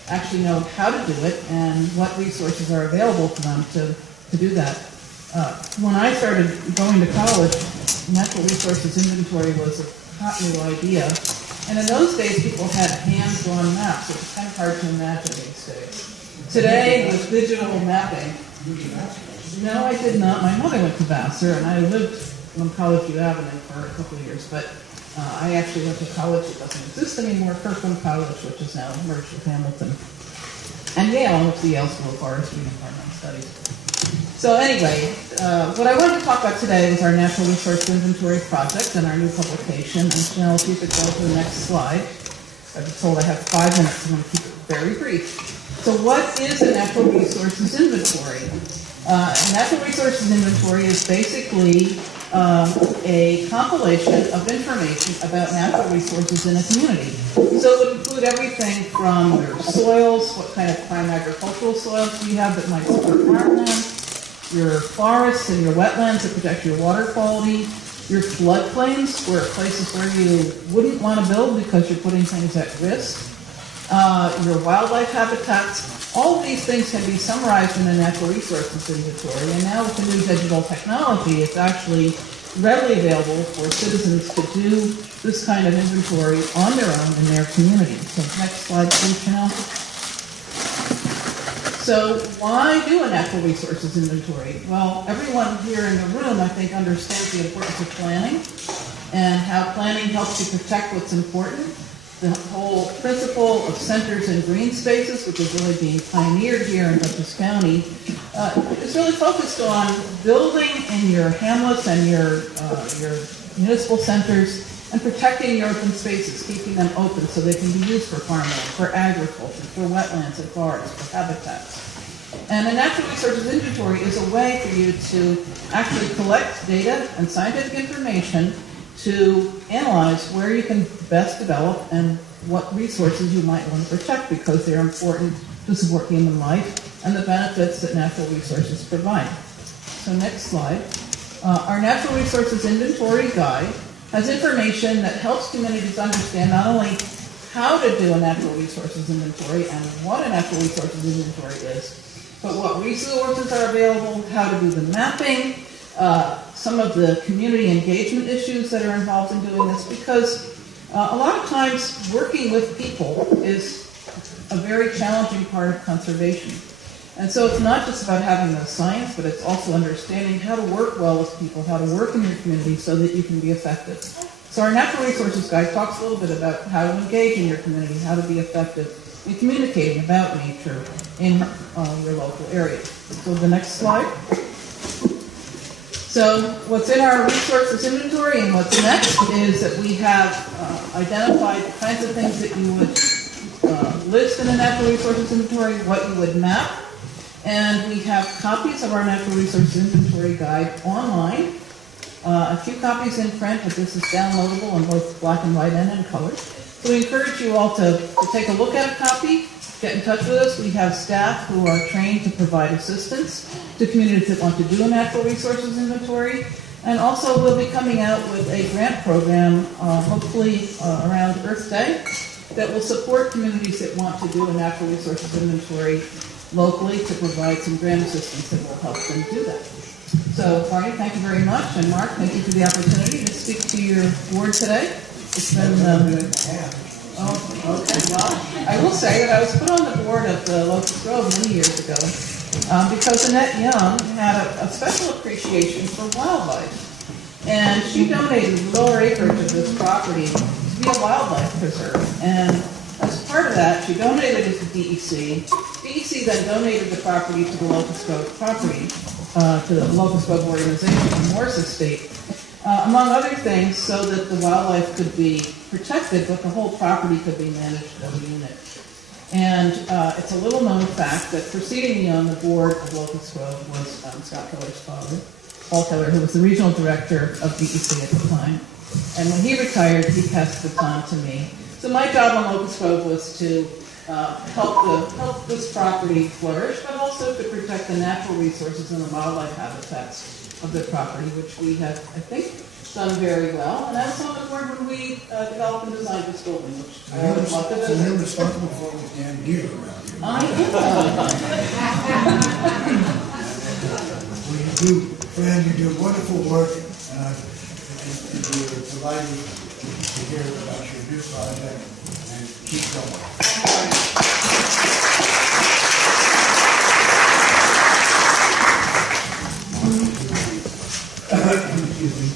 actually know how to do it and what resources are available to them to do that. When I started going to college, natural resources inventory was a hot new idea. And in those days, people had hand-drawn maps. It was kind of hard to imagine these days. Today, with digital mapping, no, I did not. My mother went to Vassar, and I lived on College View Avenue for a couple of years, but I actually went to college that doesn't exist anymore, Kirkland College, which is now merged with Hamilton. And Yale, I went to the Yale School of Forestry and Environmental Studies. So anyway, what I wanted to talk about today was our Natural Resource Inventory Project and our new publication. And Janelle, if you could go to the next slide. I've been told I have 5 minutes, I'm going to keep it very brief. So what is a Natural Resources Inventory? Natural Resources Inventory is basically a compilation of information about natural resources in a community. So it would include everything from your soils, what kind of prime agricultural soils do you have that might support farmland, your forests and your wetlands that protect your water quality, your floodplains, where places where you wouldn't want to build because you're putting things at risk, your wildlife habitats. All of these things can be summarized in a natural resources inventory, and now with the new digital technology, it's actually readily available for citizens to do this kind of inventory on their own in their community. So next slide, please, Chanel. So why do a natural resources inventory? Well, everyone here in the room, I think, understands the importance of planning and how planning helps you protect what's important. The whole principle of centers and green spaces, which is really being pioneered here in Dutchess County, is really focused on building in your hamlets and your municipal centers and protecting your open spaces, keeping them open so they can be used for farmland, for agriculture, for wetlands and forests, for habitats. And a natural resources inventory is a way for you to actually collect data and scientific information to analyze where you can best develop and what resources you might want to protect because they're important to support human life and the benefits that natural resources provide. So next slide. Our Natural Resources Inventory Guide has information that helps communities understand not only how to do a natural resources inventory and what a natural resources inventory is, but what resources are available, how to do the mapping, some of the community engagement issues that are involved in doing this, because a lot of times working with people is a very challenging part of conservation. And so it's not just about having the science, but it's also understanding how to work well with people, how to work in your community so that you can be effective. So our Natural Resources Guide talks a little bit about how to engage in your community, how to be effective in communicating about nature in your local area. So the next slide. So what's in our resources inventory and what's next is that we have identified the kinds of things that you would list in a natural resources inventory, what you would map, and we have copies of our natural resources inventory guide online, a few copies in print, but this is downloadable in both black and white and in color. So we encourage you all to take a look at a copy, get in touch with us. We have staff who are trained to provide assistance to communities that want to do a natural resources inventory. And also we'll be coming out with a grant program, hopefully around Earth Day, that will support communities that want to do a natural resources inventory locally to provide some grant assistance that will help them do that. So, Barney, thank you very much. And Mark, thank you for the opportunity to speak to your board today. It's been... Okay, well, I will say that I was put on the board of the Locust Grove many years ago because Annette Young had a special appreciation for wildlife. And she donated the lower acreage of this property to be a wildlife preserve. And as part of that, she donated it to DEC. DEC then donated the property to the Locust Grove property, to the Locust Grove organization, the Morris Estate, among other things, so that the wildlife could be protected, but the whole property could be managed as a unit. And it's a little known fact that preceding me on the board of Locust Grove was Scott Keller's father, Paul Keller, who was the regional director of DEC at the time. And when he retired, he passed the baton to me. So my job on Locust Grove was to help this property flourish, but also to protect the natural resources and the wildlife habitats of the property, which we have, I think, done very well. And I was on the board when we developed and designed this building, which I always loved to visit. So you're responsible for all this damn gear around here. I Well, you do, Fran, you do wonderful work, and we're delighted to hear about your new project, and keep going. Excuse me.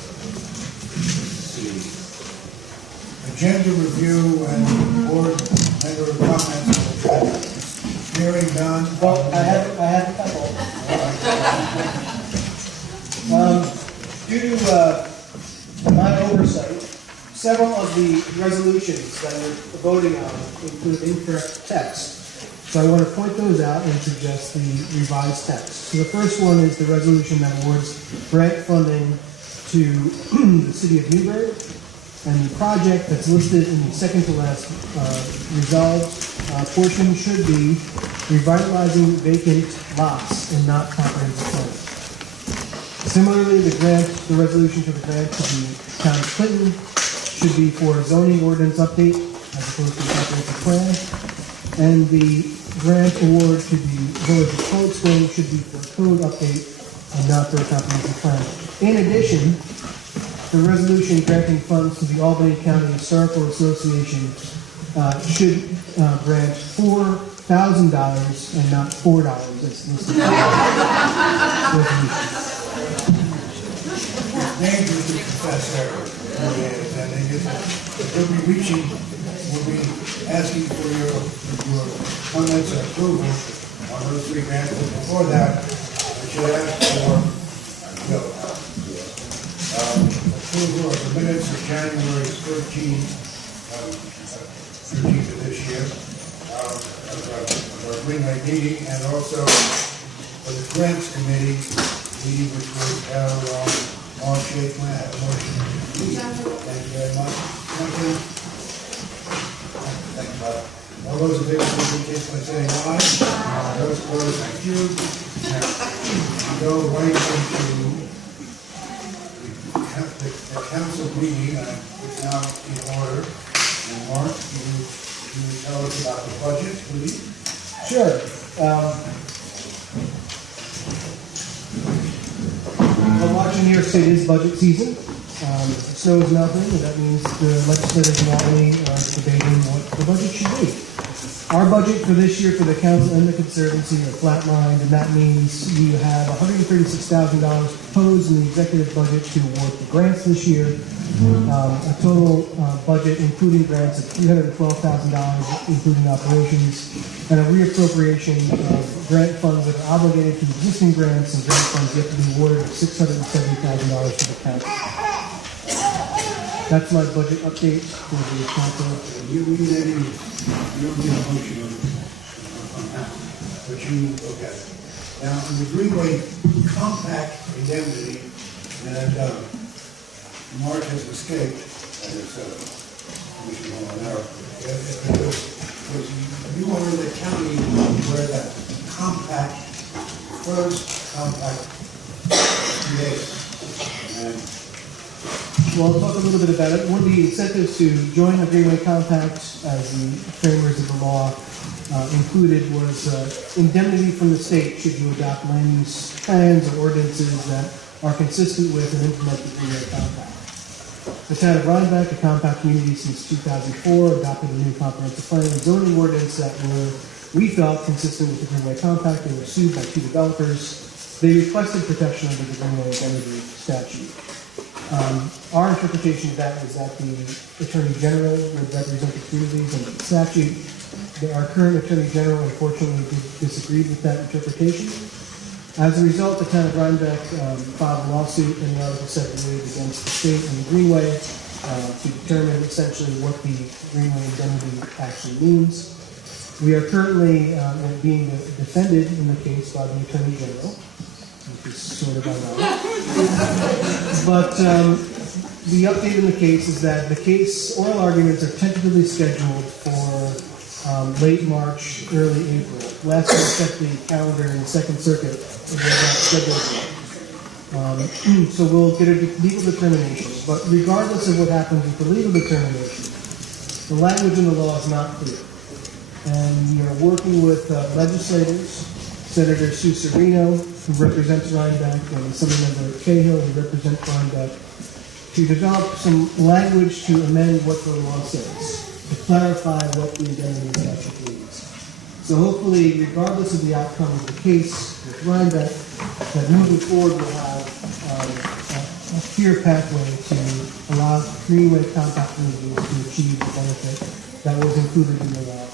Agenda review and board member comments. Hearing none. Well, I have a couple. Due to my oversight, several of the resolutions that we're voting on include incorrect text. So I want to point those out and suggest the revised text. So the first one is the resolution that awards grant funding to the city of Newburgh. And the project that's listed in the second to last resolved portion should be revitalizing vacant lots and not comprehensive plan. Similarly, the resolution for the grant to the town of Clinton should be for a zoning ordinance update as opposed to a comprehensive plan. And the grant award to the village of Cold Spring should be for a code update and not for a comprehensive plan. In addition, the resolution granting funds to the Albany County Historical Association should grant $4,000 and not $4 as listed. Dangerous to confess error. And we'll be asking for your comments and approval on those three grants. But before that, I should ask for approval of the minutes of January 13th of this year, of our Greenway meeting, and also for the Grants Committee meeting, which was held on March 8th. When I have a motion. Thank you very much. Thank you, Bob. All those in favor, please indicate by saying aye. Those opposed, thank you. Now, we go right into the council meeting, is now in order. And Mark, can you tell us about the budget, please? Sure. Well, watching New York City is budget season. Snow is melting, and that means the legislators in Albany are debating what the budget should be. Our budget for this year for the council and the conservancy are flatlined, and that means we have $136,000 proposed in the executive budget to award for grants this year. A total budget, including grants, of $312,000, including operations, and a reappropriation of grant funds that are obligated to existing grants and grant funds yet to be awarded of $670,000 to the council. That's my budget update for the council. You don't get a motion on that, but okay. Now, in the Greenway compact indemnity that Mark has escaped, as Commissioner Molinaro, you are the county where that first compact created. And well, I'll talk a little bit about it. One of the incentives to join the Greenway Compact, as the framers of the law included, was indemnity from the state should you adopt land use plans or ordinances that are consistent with and implement the Greenway Compact. The town of Rhinebeck, a compact community since 2004, adopted a new comprehensive plan and zoning ordinance that were, we felt, consistent with the Greenway Compact. They were sued by 2 developers. They requested protection under the Greenway Indemnity statute. Our interpretation of that was that the Attorney General would represent the communities under the statute. Our current Attorney General, unfortunately, disagreed with that interpretation. As a result, the town of Rhinebeck filed a lawsuit in the Article 78 against the state and the Greenway to determine essentially what the Greenway Indemnity actually means. We are currently being defended in the case by the Attorney General, which is sort of ironic. But the update in the case is that the case oral arguments are tentatively scheduled for late March, early April. Last time I checked the calendar in the Second Circuit, it was not scheduled. So we'll get a legal determination. But regardless of what happens with the legal determination, the language in the law is not clear. And we are working with legislators, Senator Sue Serino, who represents Rhinebeck, and Assemblymember Cahill, who represents Rhinebeck, to develop some language to amend what the law says, to clarify what the indemnity statute means. So hopefully, regardless of the outcome of the case with Rhinebeck, that moving forward we'll have a clear pathway to allow Greenway compact communities to achieve the benefit that was included in the law.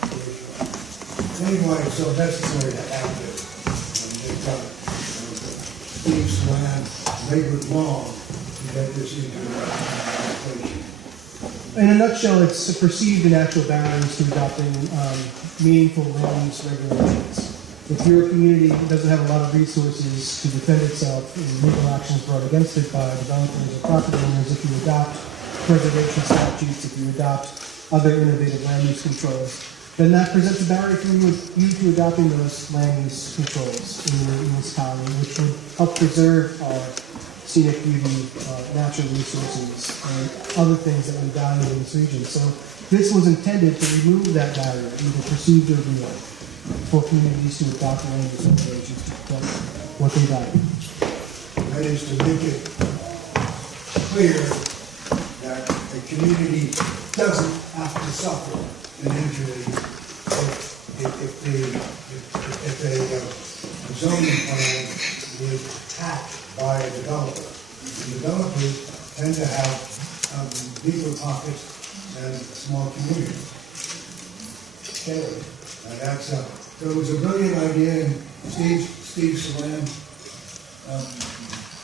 Anyway, it's so necessary to have this. Steve's land labored long to get this into legislation. In a nutshell, it's perceived and actual barriers to adopting meaningful land use regulations. If your community doesn't have a lot of resources to defend itself in legal actions brought against it by developers or property owners, if you adopt preservation statutes, if you adopt other innovative land use controls, then that presents a barrier for you to adopting those land use controls in your municipality, which would help preserve our scenic beauty, natural resources, and other things that we value in this region. So this was intended to remove that barrier, either perceived or real, for communities to adopt land use regulations to protect what they value. That is to make it clear that a community doesn't have to suffer an injury if a zoning plan is hacked by a developer. The developers tend to have deeper pockets than small communities. And that's so it was a brilliant idea, and Steve Salam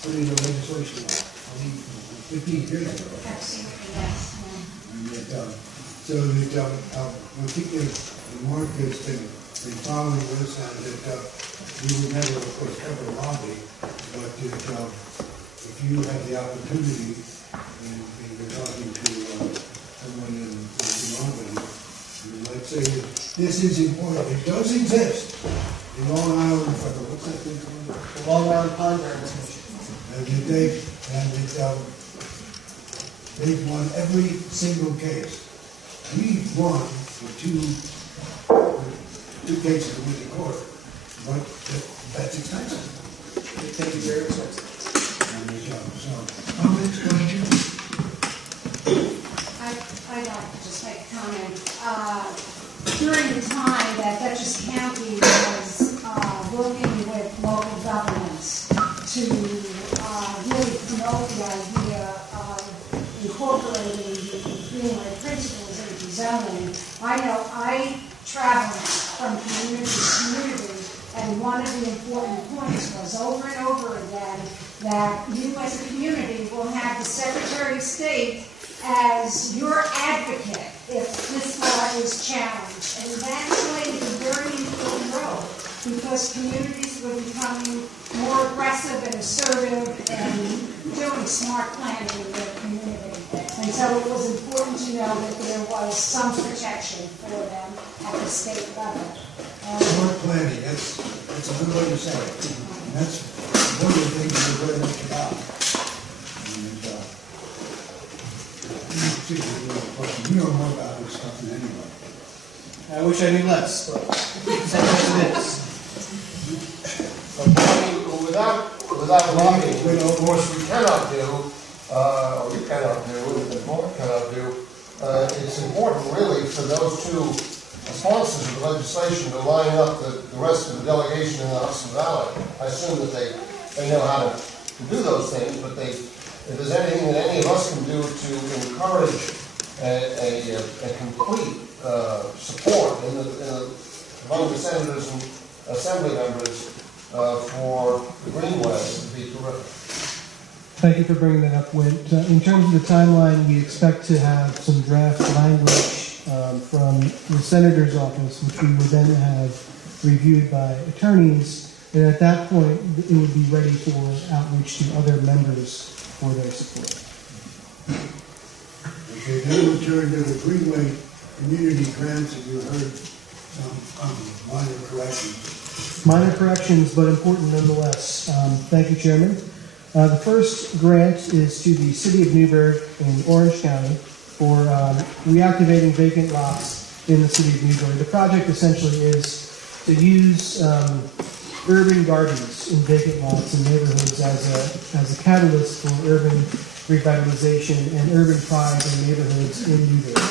put in the legislation 15 years ago. Absolutely, yes. And Mark has been following this, and that we would never, of course, ever lobby, but if you have the opportunity, and you're talking to someone in Albany, you might say, this is important. It does exist in Long Island, what's that thing called? The Long Island Pond Variance Commission. They've won every single case. We've won the two cases with the court, but that's expensive. It can be very expensive. So, comments, questions? I'd like to just make a comment. During the time that Dutchess County was working with local governments to really promote the idea of incorporating the Greenway principles into zoning, I know I traveled from community to community, and one of the important points was over and over again that you as a community will have the Secretary of State as your advocate if this law is challenged. And that played a very important role because communities were becoming more aggressive and assertive and doing smart planning in their community. And so it was important to know that there was some protection for them at the state level. Smart planning, that's a good way to say it. And that's one of the things we're very much about. You know more about this stuff than anybody. I wish I knew less, but sometimes it is. Without lobbying, of course, we cannot do or you cannot do, and the board cannot do, it's important really for those two sponsors of the legislation to line up the rest of the delegation in the Hudson Valley. I assume that they know how to do those things, but if there's anything that any of us can do to encourage a complete support among the senators and assembly members for the Greenway would be terrific. Thank you for bringing that up, Wint. In terms of the timeline, we expect to have some draft language from the Senator's office, which we will then have reviewed by attorneys, and at that point, it would be ready for outreach to other members for their support. Okay, then we'll turn to the Greenway community grants, and you heard some minor corrections. Minor corrections, but important nonetheless. Thank you, Chairman. The first grant is to the City of Newburgh in Orange County for reactivating vacant lots in the City of Newburgh. The project essentially is to use urban gardens in vacant lots in neighborhoods as a catalyst for urban revitalization and urban pride in neighborhoods in Newburgh.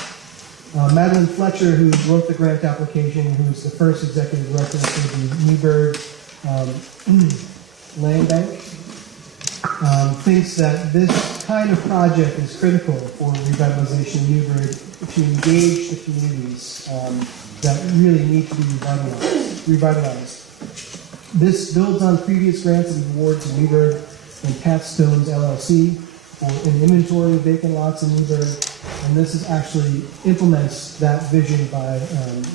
Madeline Fletcher, who wrote the grant application, who is the first executive director for the Newburgh Land Bank, thinks that this kind of project is critical for revitalization in Newburgh to engage the communities that really need to be revitalized. This builds on previous grants and awards in Newburgh and Pat Stone's LLC for an inventory of vacant lots in Newburgh, and this is actually implements that vision by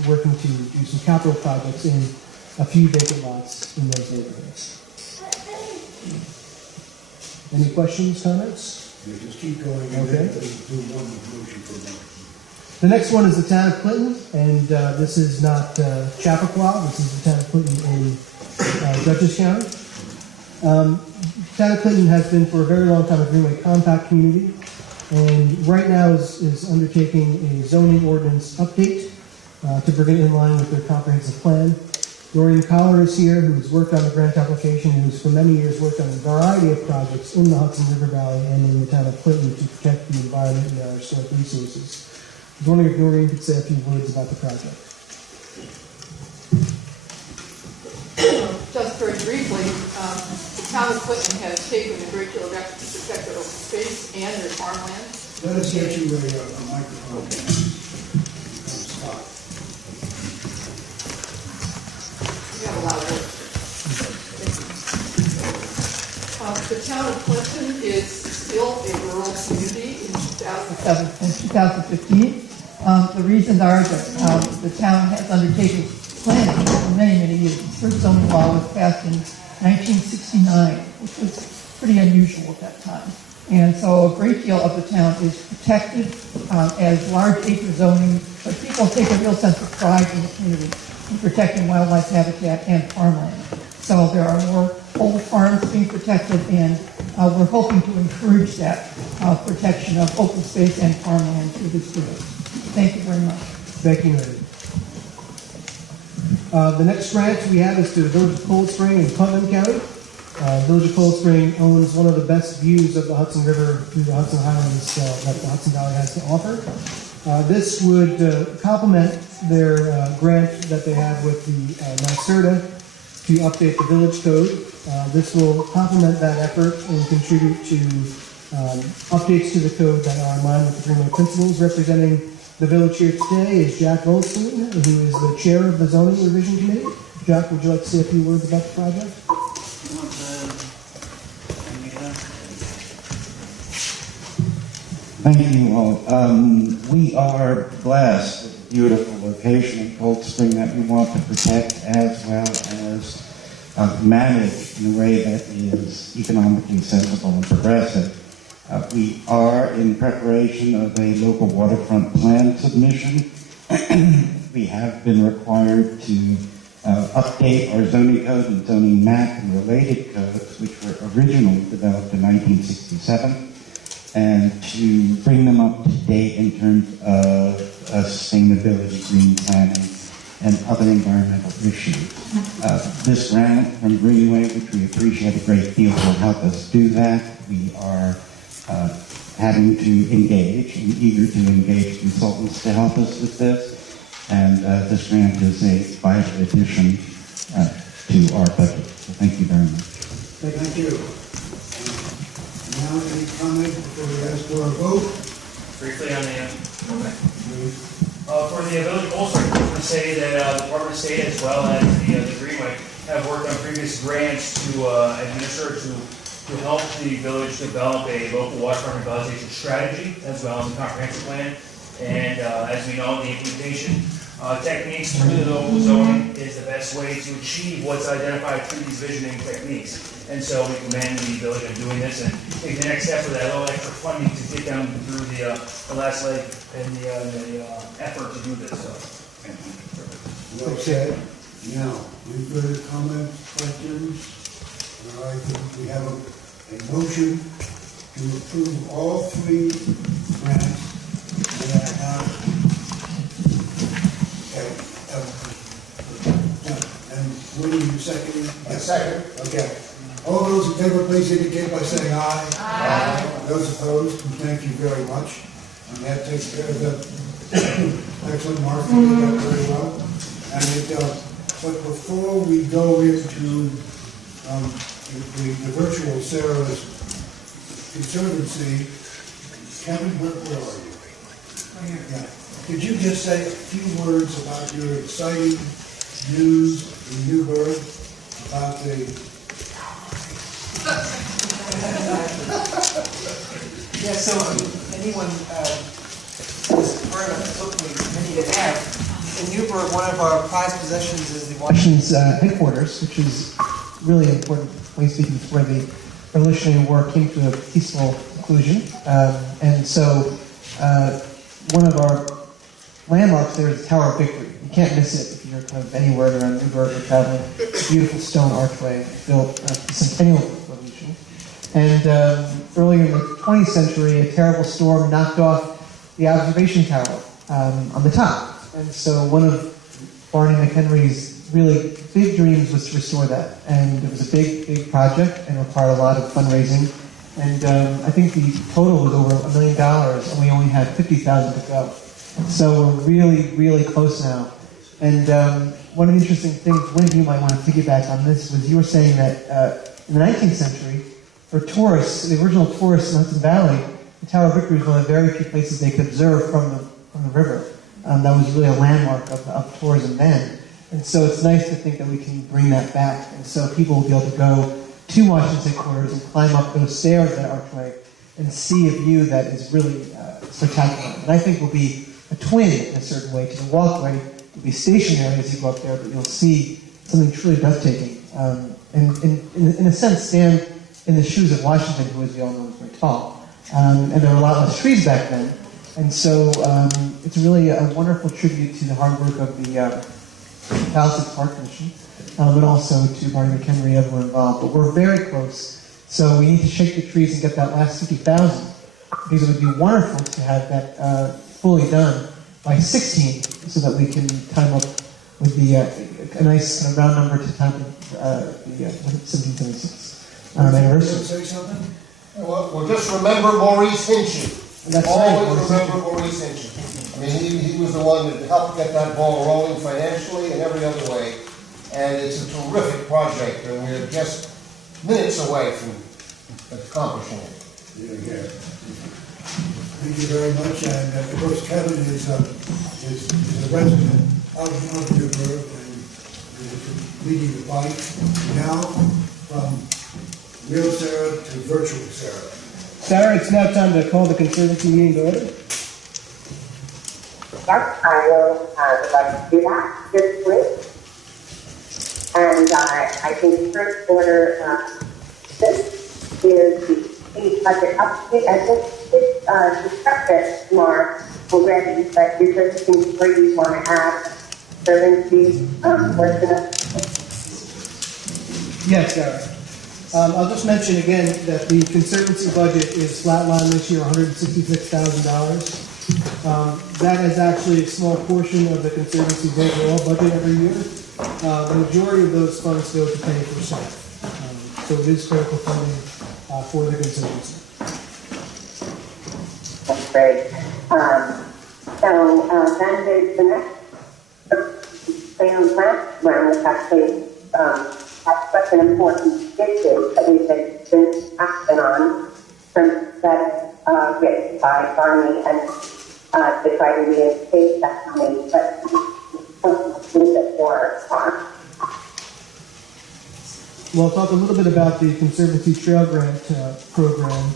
working to do some capital projects in a few vacant lots in those neighborhoods. Any questions, comments? Yeah, just keep going. Okay. Do one motion for that. The next one is the town of Clinton, and this is not Chappaqua. This is the town of Clinton in Dutchess County. Town of Clinton has been for a very long time a Greenway compact community, and right now is undertaking a zoning ordinance update to bring it in line with their comprehensive plan. Doreen Collar is here, who has worked on the grant application, and who's for many years worked on a variety of projects in the Hudson River Valley and in the town of Clinton to protect the environment and our historic resources. I was wondering if Doreen could say a few words about the project. Just very briefly, the town of Clinton has taken a great deal of effort to protect their open space and their farmland. Let us get you a microphone. Stop. You have a lot of work. The town of Clinton is still a rural community in 2015. The reasons are that the town has undertaken planning for many, many years. The first zoning law was passed in 1969, which was pretty unusual at that time. And so a great deal of the town is protected as large acre zoning, but people take a real sense of pride in the community in protecting wildlife habitat and farmland. So there are more old farms being protected, and we're hoping to encourage that protection of open space and farmland through this bill. Thank you very much. Thank you, Mary. The next grant we have is to the Village of Cold Spring in Putnam County. Village of Cold Spring owns one of the best views of the Hudson River through the Hudson Highlands that the Hudson Valley has to offer. This would complement their grant that they have with the NYSERDA to update the village code. This will complement that effort and contribute to updates to the code that are in line with the Greenway principles. Representing the village here today is Jack Goldstein, who is the chair of the Zoning Revision Committee. Jack, would you like to say a few words about the project? Thank you all. We are blessed with a beautiful location in Cold Spring that we want to protect as well as manage in a way that is economically sensible and progressive. We are in preparation of a local waterfront plan submission. We have been required to update our zoning code and zoning map and related codes, which were originally developed in 1967, and to bring them up to date in terms of sustainability, green planning, and other environmental issues. This grant from Greenway, which we appreciate a great deal, will help us do that. We are having to engage and eager to engage consultants to help us with this. And this grant is a vital addition to our budget. So thank you very much. Thank you. Now, any comment before we ask for a vote? Briefly on the, for the village goals, I want to say that the Department of State as well as the Greenway have worked on previous grants to administer to help the village develop a local waterfront revitalization strategy as well as a comprehensive plan. And as we know, the implementation techniques through the local zoning is the best way to achieve what's identified through these visioning techniques. And so we commend the village on doing this and taking the next step for that little extra funding to get them through the last leg and the effort to do this. So. Well said. Now, any further comments, questions? All right, we have a motion to approve all three grants that have. And Woody, you second? I second. Okay. All those in favor, please indicate by saying aye. Aye. Those opposed, thank you very much. And that takes care of the excellent Mark, you did that very well. And but before we go into the virtual Sarah's Conservancy, Kevin, where are you? Right here. Yeah. Could you just say a few words about your exciting news in Newburgh about the yeah, so anyone who's heard of it, hopefully many that have, in Newburgh, one of our prized possessions is the Washington's headquarters, which is really important place because where the Revolutionary War came to a peaceful conclusion. And so one of our landmarks there is the Tower of Victory. You can't miss it if you're kind of anywhere around Newburgh or traveling. Beautiful stone archway built the centennial revolution. And earlier in the 20th century, a terrible storm knocked off the observation tower on the top. And so one of Barney McHenry's really big dreams was to restore that. And it was a big, big project and required a lot of fundraising. And I think the total was over $1 million, and we only had 50,000 to go. So we're really, really close now. And one of the interesting things, Wendy, you might want to piggyback on this, was you were saying that in the 19th century, for tourists, the original tourists in Hudson Valley, the Tower of Victory was one of the very few places they could observe from the river. That was really a landmark of tourism then. And so it's nice to think that we can bring that back. And so people will be able to go to Washington's headquarters and climb up those stairs, that archway, and see a view that is really spectacular. And I think will be a twin in a certain way to the walkway. It'll be stationary as you go up there, but you'll see something truly breathtaking. And in a sense, stand in the shoes of Washington, who, as we all know, was very tall. And there were a lot less trees back then. And so it's really a wonderful tribute to the hard work of the Palisades Park Commission, but also to Barney McHenry, everyone involved. But we're very close, so we need to shake the trees and get that last 50,000, because it would be wonderful to have that fully done by 16, so that we can time up with the a nice kind of round number to time the 1776 anniversary. Say something? Well, just remember Maurice Hinchy. That's Always right. remember Maurice Hinchy. I mean, he was the one that helped get that ball rolling financially and every other way. And it's a terrific project, and we're just minutes away from accomplishing it. Yeah. Thank you very much. And of course, Kevin is a resident of Newburgh and is leading the fight now from real Sarah to virtual Sarah. Sarah, it's now time to call the Conservancy meeting to order. Yes, I will like to do that this week. And I think first order, this is the budget update. I think it's discussed it more already, but is there anything where you want to add? Conservancy, Yes, Sarah. I'll just mention again that the Conservancy budget is flatlined this year, $166,000. That is actually a small portion of the Conservancy's overall budget every year. The majority of those funds go to pay for staff. So it is critical funding for the Conservancy. great. Then there's the next Sam Plant one, which actually that's such an important issue that we've been acting on from that written by Barney and to try to reinstate that money, but a little bit more on. Well, I'll talk a little bit about the Conservancy Trail Grant program.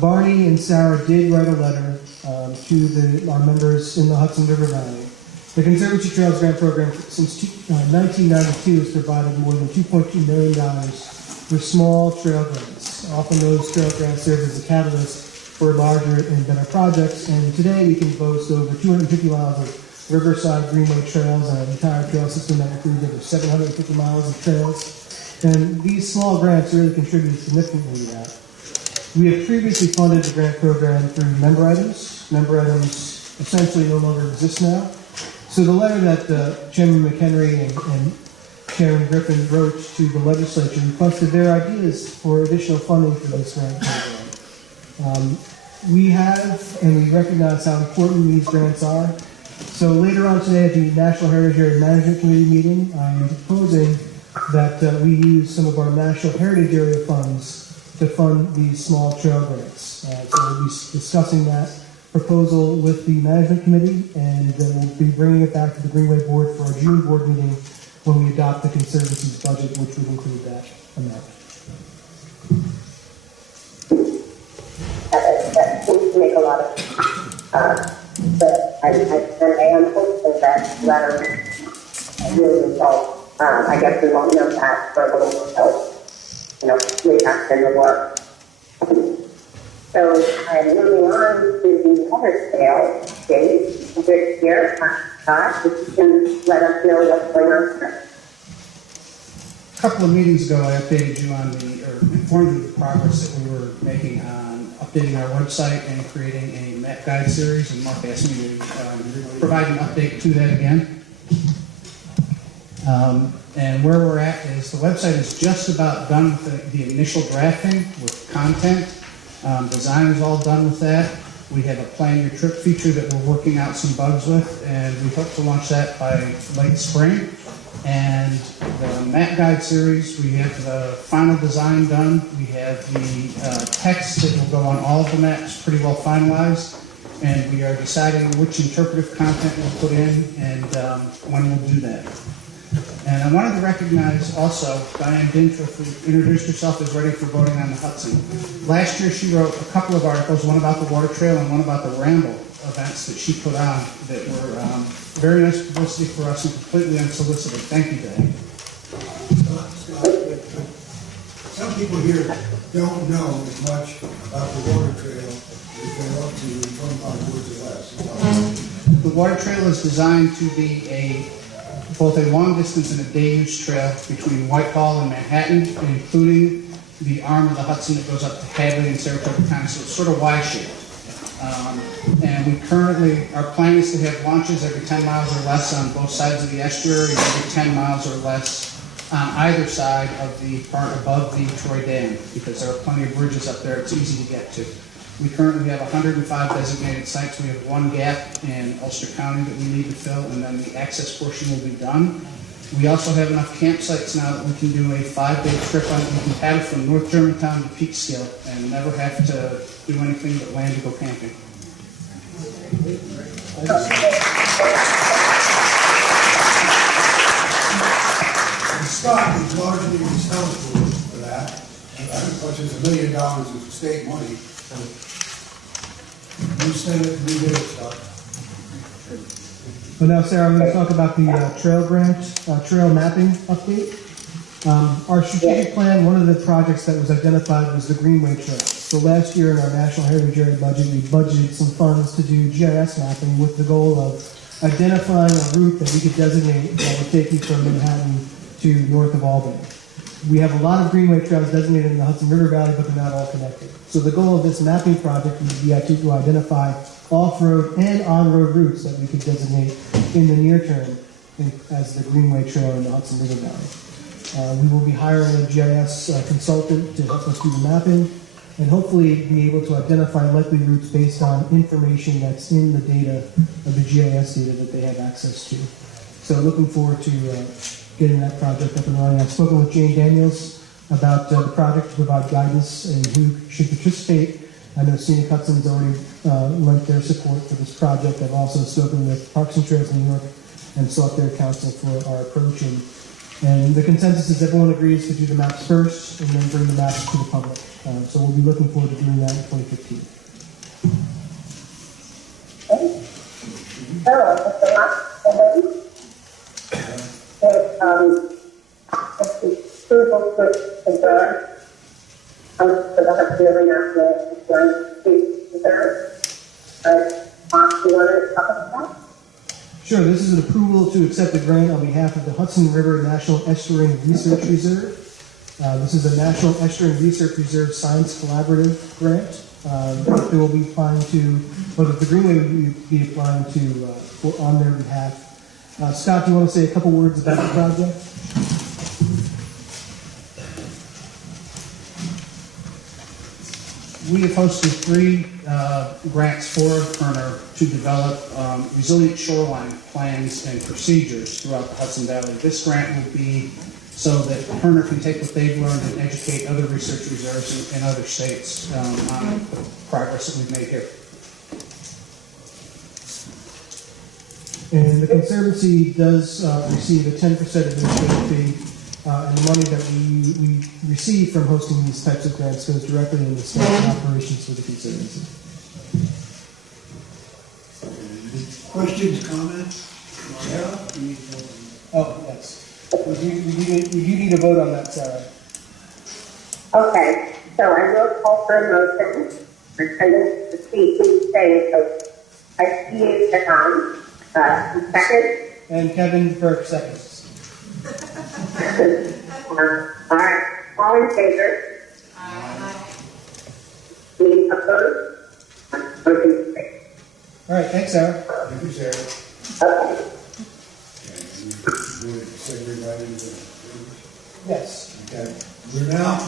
Barney and Sarah did write a letter to our members in the Hudson River Valley. The Conservancy Trails Grant Program since 1992 has provided more than $2.2 million for small trail grants. Often those trail grants serve as a catalyst for larger and better projects, and today we can boast over 250 miles of Riverside Greenway trails and an entire trail system that includes over 750 miles of trails. And these small grants really contribute significantly to that. We have previously funded the grant program through member items. Member items essentially no longer exist now. So the letter that Chairman McHenry and Chairman Griffin wrote to the legislature requested their ideas for additional funding for this grant program. We have, and we recognize how important these grants are. So later on today at the National Heritage Area Management Committee meeting, I'm proposing that we use some of our National Heritage Area funds to fund these small trail grants. So we'll be discussing that proposal with the Management Committee, and we'll be bringing it back to the Greenway Board for our June board meeting when we adopt the Conservancy's budget, which would include that amount. That seems to make a lot of sense. But I am hopeful that letter will result. I guess we won't know that for a little while. We have to the work. So moving on to the other sale date this year. Scott, if you can let us know what's going on here. A couple of meetings ago, I updated you or informed you of the progress that we were making on updating our website and creating a map guide series, and Mark asked me to provide an update to that again. And where we're at is the website is just about done with the initial drafting with content. Design is all done with that. We have a plan your trip feature that we're working out some bugs with, and we hope to launch that by late spring. And the map guide series, we have the final design done. We have the text that will go on all of the maps pretty well finalized, and we are deciding which interpretive content we'll put in and when we'll do that. And I wanted to recognize also Diane Dintriff, who introduced herself as ready for voting on the Hudson. Last year she wrote a couple of articles, one about the water trail and one about the Ramble events that she put on that were very nice publicity for us and completely unsolicited. Thank you, Diane. Some people here don't know as much about the water trail as they're up to 25 words or less. The water trail is designed to be both a long distance and a day use trail between Whitehall and Manhattan, including the arm of the Hudson that goes up to Hadley and Saratoga County, so it's sort of Y-shaped. And we currently, our plan is to have launches every 10 miles or less on both sides of the estuary and every 10 miles or less on either side of the part above the Troy Dam, because there are plenty of bridges up there, it's easy to get to. We currently have 105 designated sites. We have one gap in Ulster County that we need to fill, and then the access portion will be done. We also have enough campsites now that we can do a 5-day trip on. We can paddle from North Germantown to Peekskill and never have to do anything but land to go camping. Scott is largely responsible for that. As much as $1 million of state money. You stand it to be good stuff. Well, now, Sarah, I'm going to talk about the trail grant, trail mapping update. Our strategic plan, one of the projects that was identified was the Greenway Trail. So last year in our National Heritage Area budget, we budgeted some funds to do GIS mapping with the goal of identifying a route that we could designate that would take you from Manhattan to north of Albany. We have a lot of Greenway trails designated in the Hudson River Valley, but they're not all connected. So the goal of this mapping project would be actually to identify off-road and on-road routes that we could designate in the near term as the Greenway Trail in the Hudson River Valley. We will be hiring a GIS consultant to help us do the mapping. and hopefully be able to identify likely routes based on information that's in the data of the GIS data that they have access to. So looking forward to getting that project up and running. I've spoken with Jane Daniels about the project to provide guidance and who should participate. I know Scenic Hudson's already lent their support for this project. I've also spoken with Parks and Trails New York and sought their counsel for our approach. And the consensus is everyone agrees to do the maps first and then bring the maps to the public. So we'll be looking forward to doing that in 2015. Approval for the Hudson River National Historic Reserve. Do you want to talk about that? Sure, this is an approval to accept a grant on behalf of the Hudson River National Estuarine Research Reserve. This is a National Estuarine Research Reserve Science Collaborative grant. They will be applying to, well, the Greenway will be applying to on their behalf. Scott, do you want to say a couple words about the project? We have hosted 3 grants for Kerner to develop resilient shoreline plans and procedures throughout the Hudson Valley. This grant will be so that Kerner can take what they've learned and educate other research reserves in other states on the progress that we've made here. And the Conservancy does receive a 10% administrative fee. And the money that we receive from hosting these types of grants goes directly into staff and operations for the Conservancy. Questions, comments? Sarah? Oh, yes. We do need a vote on that, Sarah. Okay, so I will call for a motion. I'm going to see who's saying so. I see you, Stefan. Second? And Kevin Burke seconds. All right, all in favor? Any opposed? Motion carries. All right, thanks, Sarah. Thank you, Sarah. Okay. We'll segue right into it. Yes. Okay. We've now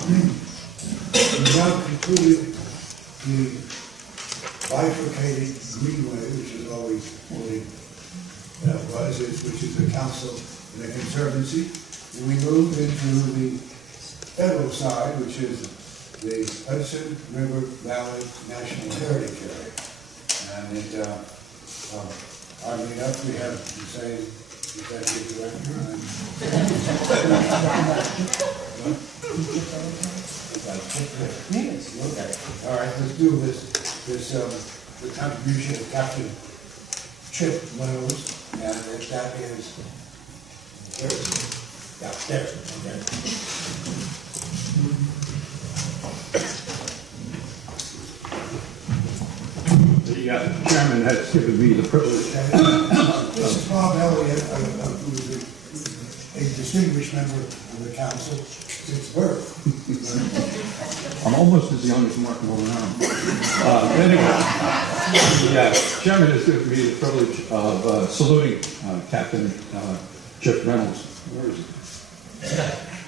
concluded the bifurcated Greenway, which is always which is the council and the Conservancy. And we move into the federal side, which is the Hudson River Valley National Heritage Area. And oddly enough, we have the same executive director. Okay. All right, let's do this. The contribution of Captain Chip Reynolds, and that is there. Okay. The chairman has given me the privilege. This is Bob Elliott, who is a distinguished member of the council since birth. I'm almost as young as Mark Molinaro. Anyway, the chairman has given me the privilege of saluting Captain Chip Reynolds. Where is he?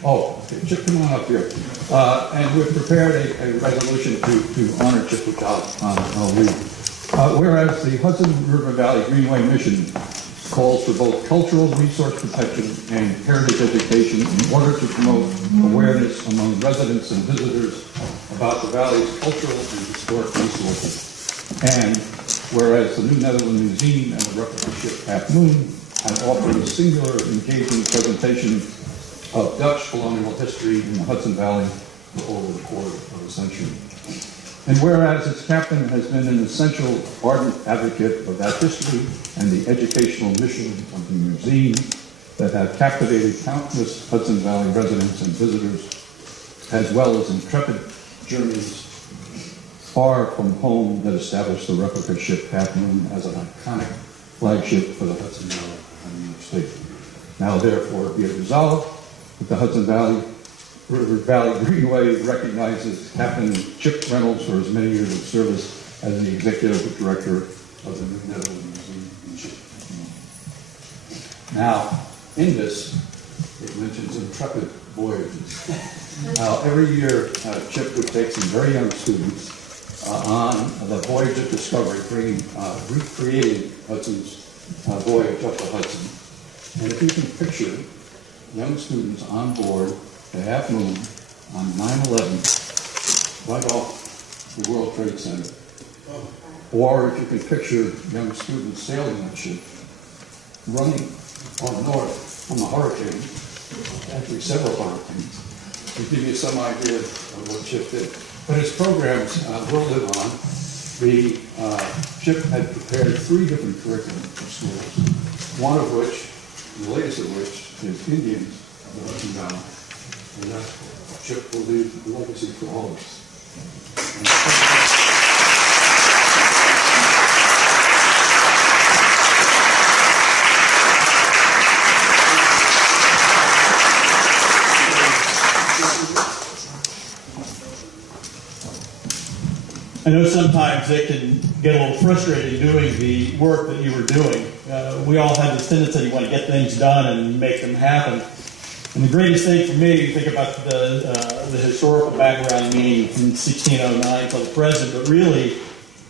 Oh, okay. Chip, come on up here. And we've prepared a resolution to honor Chip, which I'll read. Whereas the Hudson River Valley Greenway mission calls for both cultural resource protection and heritage education in order to promote awareness among residents and visitors about the valley's cultural and historic resources. And whereas the New Netherland Museum and the replica ship Half Moon have offered a singular, engaging presentation of Dutch colonial history in the Hudson Valley for over a quarter of a century. And whereas its captain has been an essential, ardent advocate of that history and the educational mission of the museum that have captivated countless Hudson Valley residents and visitors, as well as intrepid journeys far from home that established the replica ship Half Moon as an iconic flagship for the Hudson Valley and New York State. Now, therefore, be it resolved that the Hudson River Valley Greenway recognizes Captain Chip Reynolds for his many years of service as the executive director of the New Netherlands Museum in Chip. Now, in this, it mentions intrepid voyages. Every year, Chip would take some very young students on the voyage of discovery, recreating Hudson's voyage up the Hudson. And if you can picture young students on board the Half Moon on 9/11, right off the World Trade Center, or if you can picture young students sailing that ship, running on north from a hurricane, actually several hurricanes, to give you some idea of what Chip did. But his programs will live on. The Chip had prepared 3 different curriculum for schools, one of which, the latest of which, is Indians of the Hudson Valley. And that Chip will leave a legacy for all of us. I know sometimes it can get a little frustrating doing the work that you were doing. We all have this tendency to want to get things done and make them happen. And the greatest thing for me, you think about the historical background, meaning from 1609 till the present, but really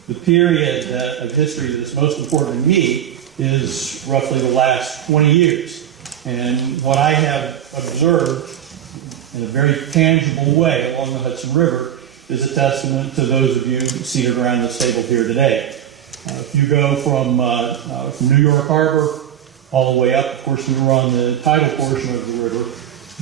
the period of history that is most important to me is roughly the last 20 years. And what I have observed in a very tangible way along the Hudson River is a testament to those of you seated around this table here today. If you go from New York Harbor all the way up, of course we were on the tidal portion of the river,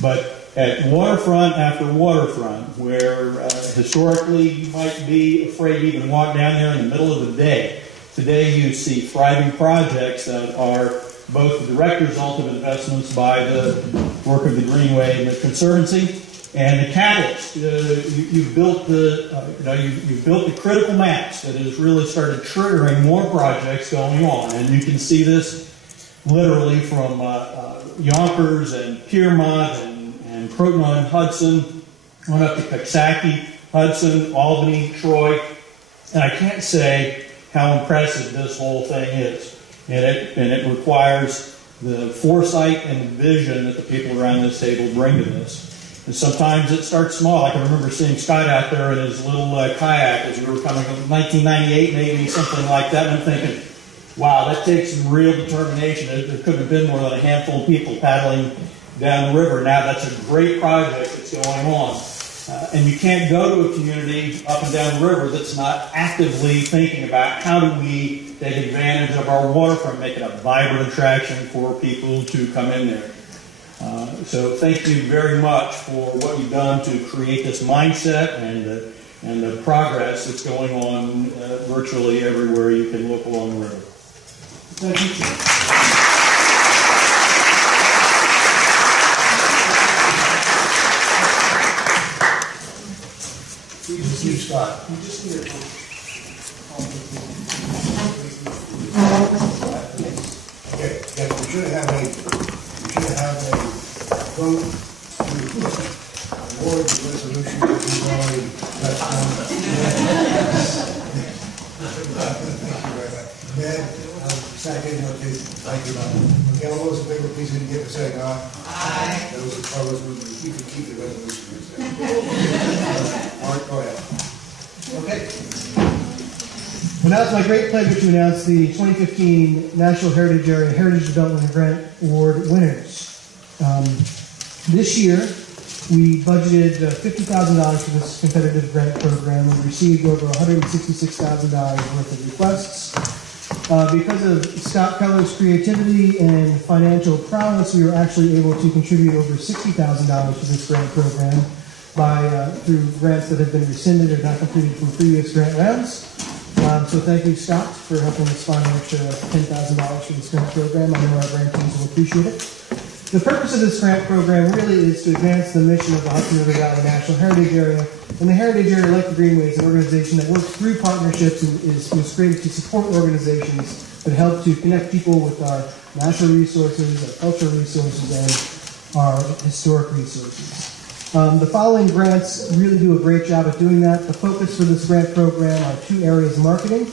but at waterfront after waterfront, where historically you might be afraid to even walk down there in the middle of the day, today you see thriving projects that are both the direct result of investments by the work of the Greenway and the Conservancy, and the catalyst. You've built you've built the critical mass that has really started triggering more projects going on, and you can see this literally from Yonkers and Piermont and Croton on Hudson, on up to Coxsackie, Hudson, Albany, Troy, and I can't say how impressive this whole thing is, and it requires the foresight and vision that the people around this table bring to this. And sometimes it starts small. I can remember seeing Scott out there in his little kayak as we were coming up, 1998 maybe, something like that, and I'm thinking, wow, that takes some real determination. There couldn't have been more than a handful of people paddling down the river. Now that's a great project that's going on. And you can't go to a community up and down the river that's not actively thinking about how do we take advantage of our waterfront, make it a vibrant attraction for people to come in there. So thank you very much for what you've done to create this mindset and the progress that's going on virtually everywhere you can look along the river. Thank you. Steve Scott. You just need a Okay, yes, we should have a vote to award the resolution that we've already touched on. Ned, second, okay, thank you. Okay, all those in favor, please indicate by saying aye. Aye. Those opposed, you can keep the resolution. Mark, go ahead. Okay. Well, now it's my great pleasure to announce the 2015 National Heritage Area Heritage Development Grant Award winners. This year, we budgeted $50,000 for this competitive grant program. We received over $166,000 worth of requests. Because of Scott Keller's creativity and financial prowess, we were actually able to contribute over $60,000 to this grant program through grants that have been rescinded or not completed from previous grant rounds. So thank you, Scott, for helping us find an extra $10,000 for this grant program. I know our grantees will appreciate it. The purpose of this grant program really is to advance the mission of the Hudson River Valley National Heritage Area. And the Heritage Area, like the Greenway, is an organization that works through partnerships and was created to support organizations that help to connect people with our natural resources, our cultural resources, and our historic resources. The following grants really do a great job at doing that. The focus for this grant program are 2 areas: marketing,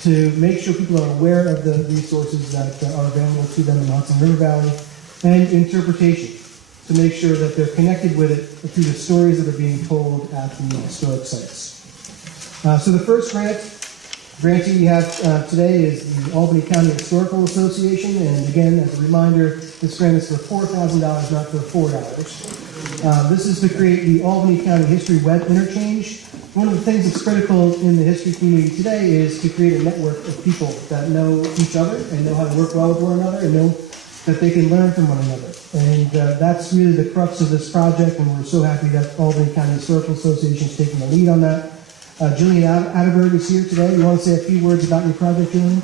to make sure people are aware of the resources that are available to them in the Hudson River Valley, and interpretation. to make sure that they're connected with it through the stories that are being told at the historic sites. So the first grantee we have today is the Albany County Historical Association, and again, as a reminder, this grant is for $4,000, not for $4. This is to create the Albany County History Web Interchange. One of the things that's critical in the history community today is to create a network of people that know each other and know how to work well with one another and know that they can learn from one another. And that's really the crux of this project, and we're so happy that Albany County Historical Association is taking the lead on that. Julian Atterberg is here today. You want to say a few words about your project, Julian?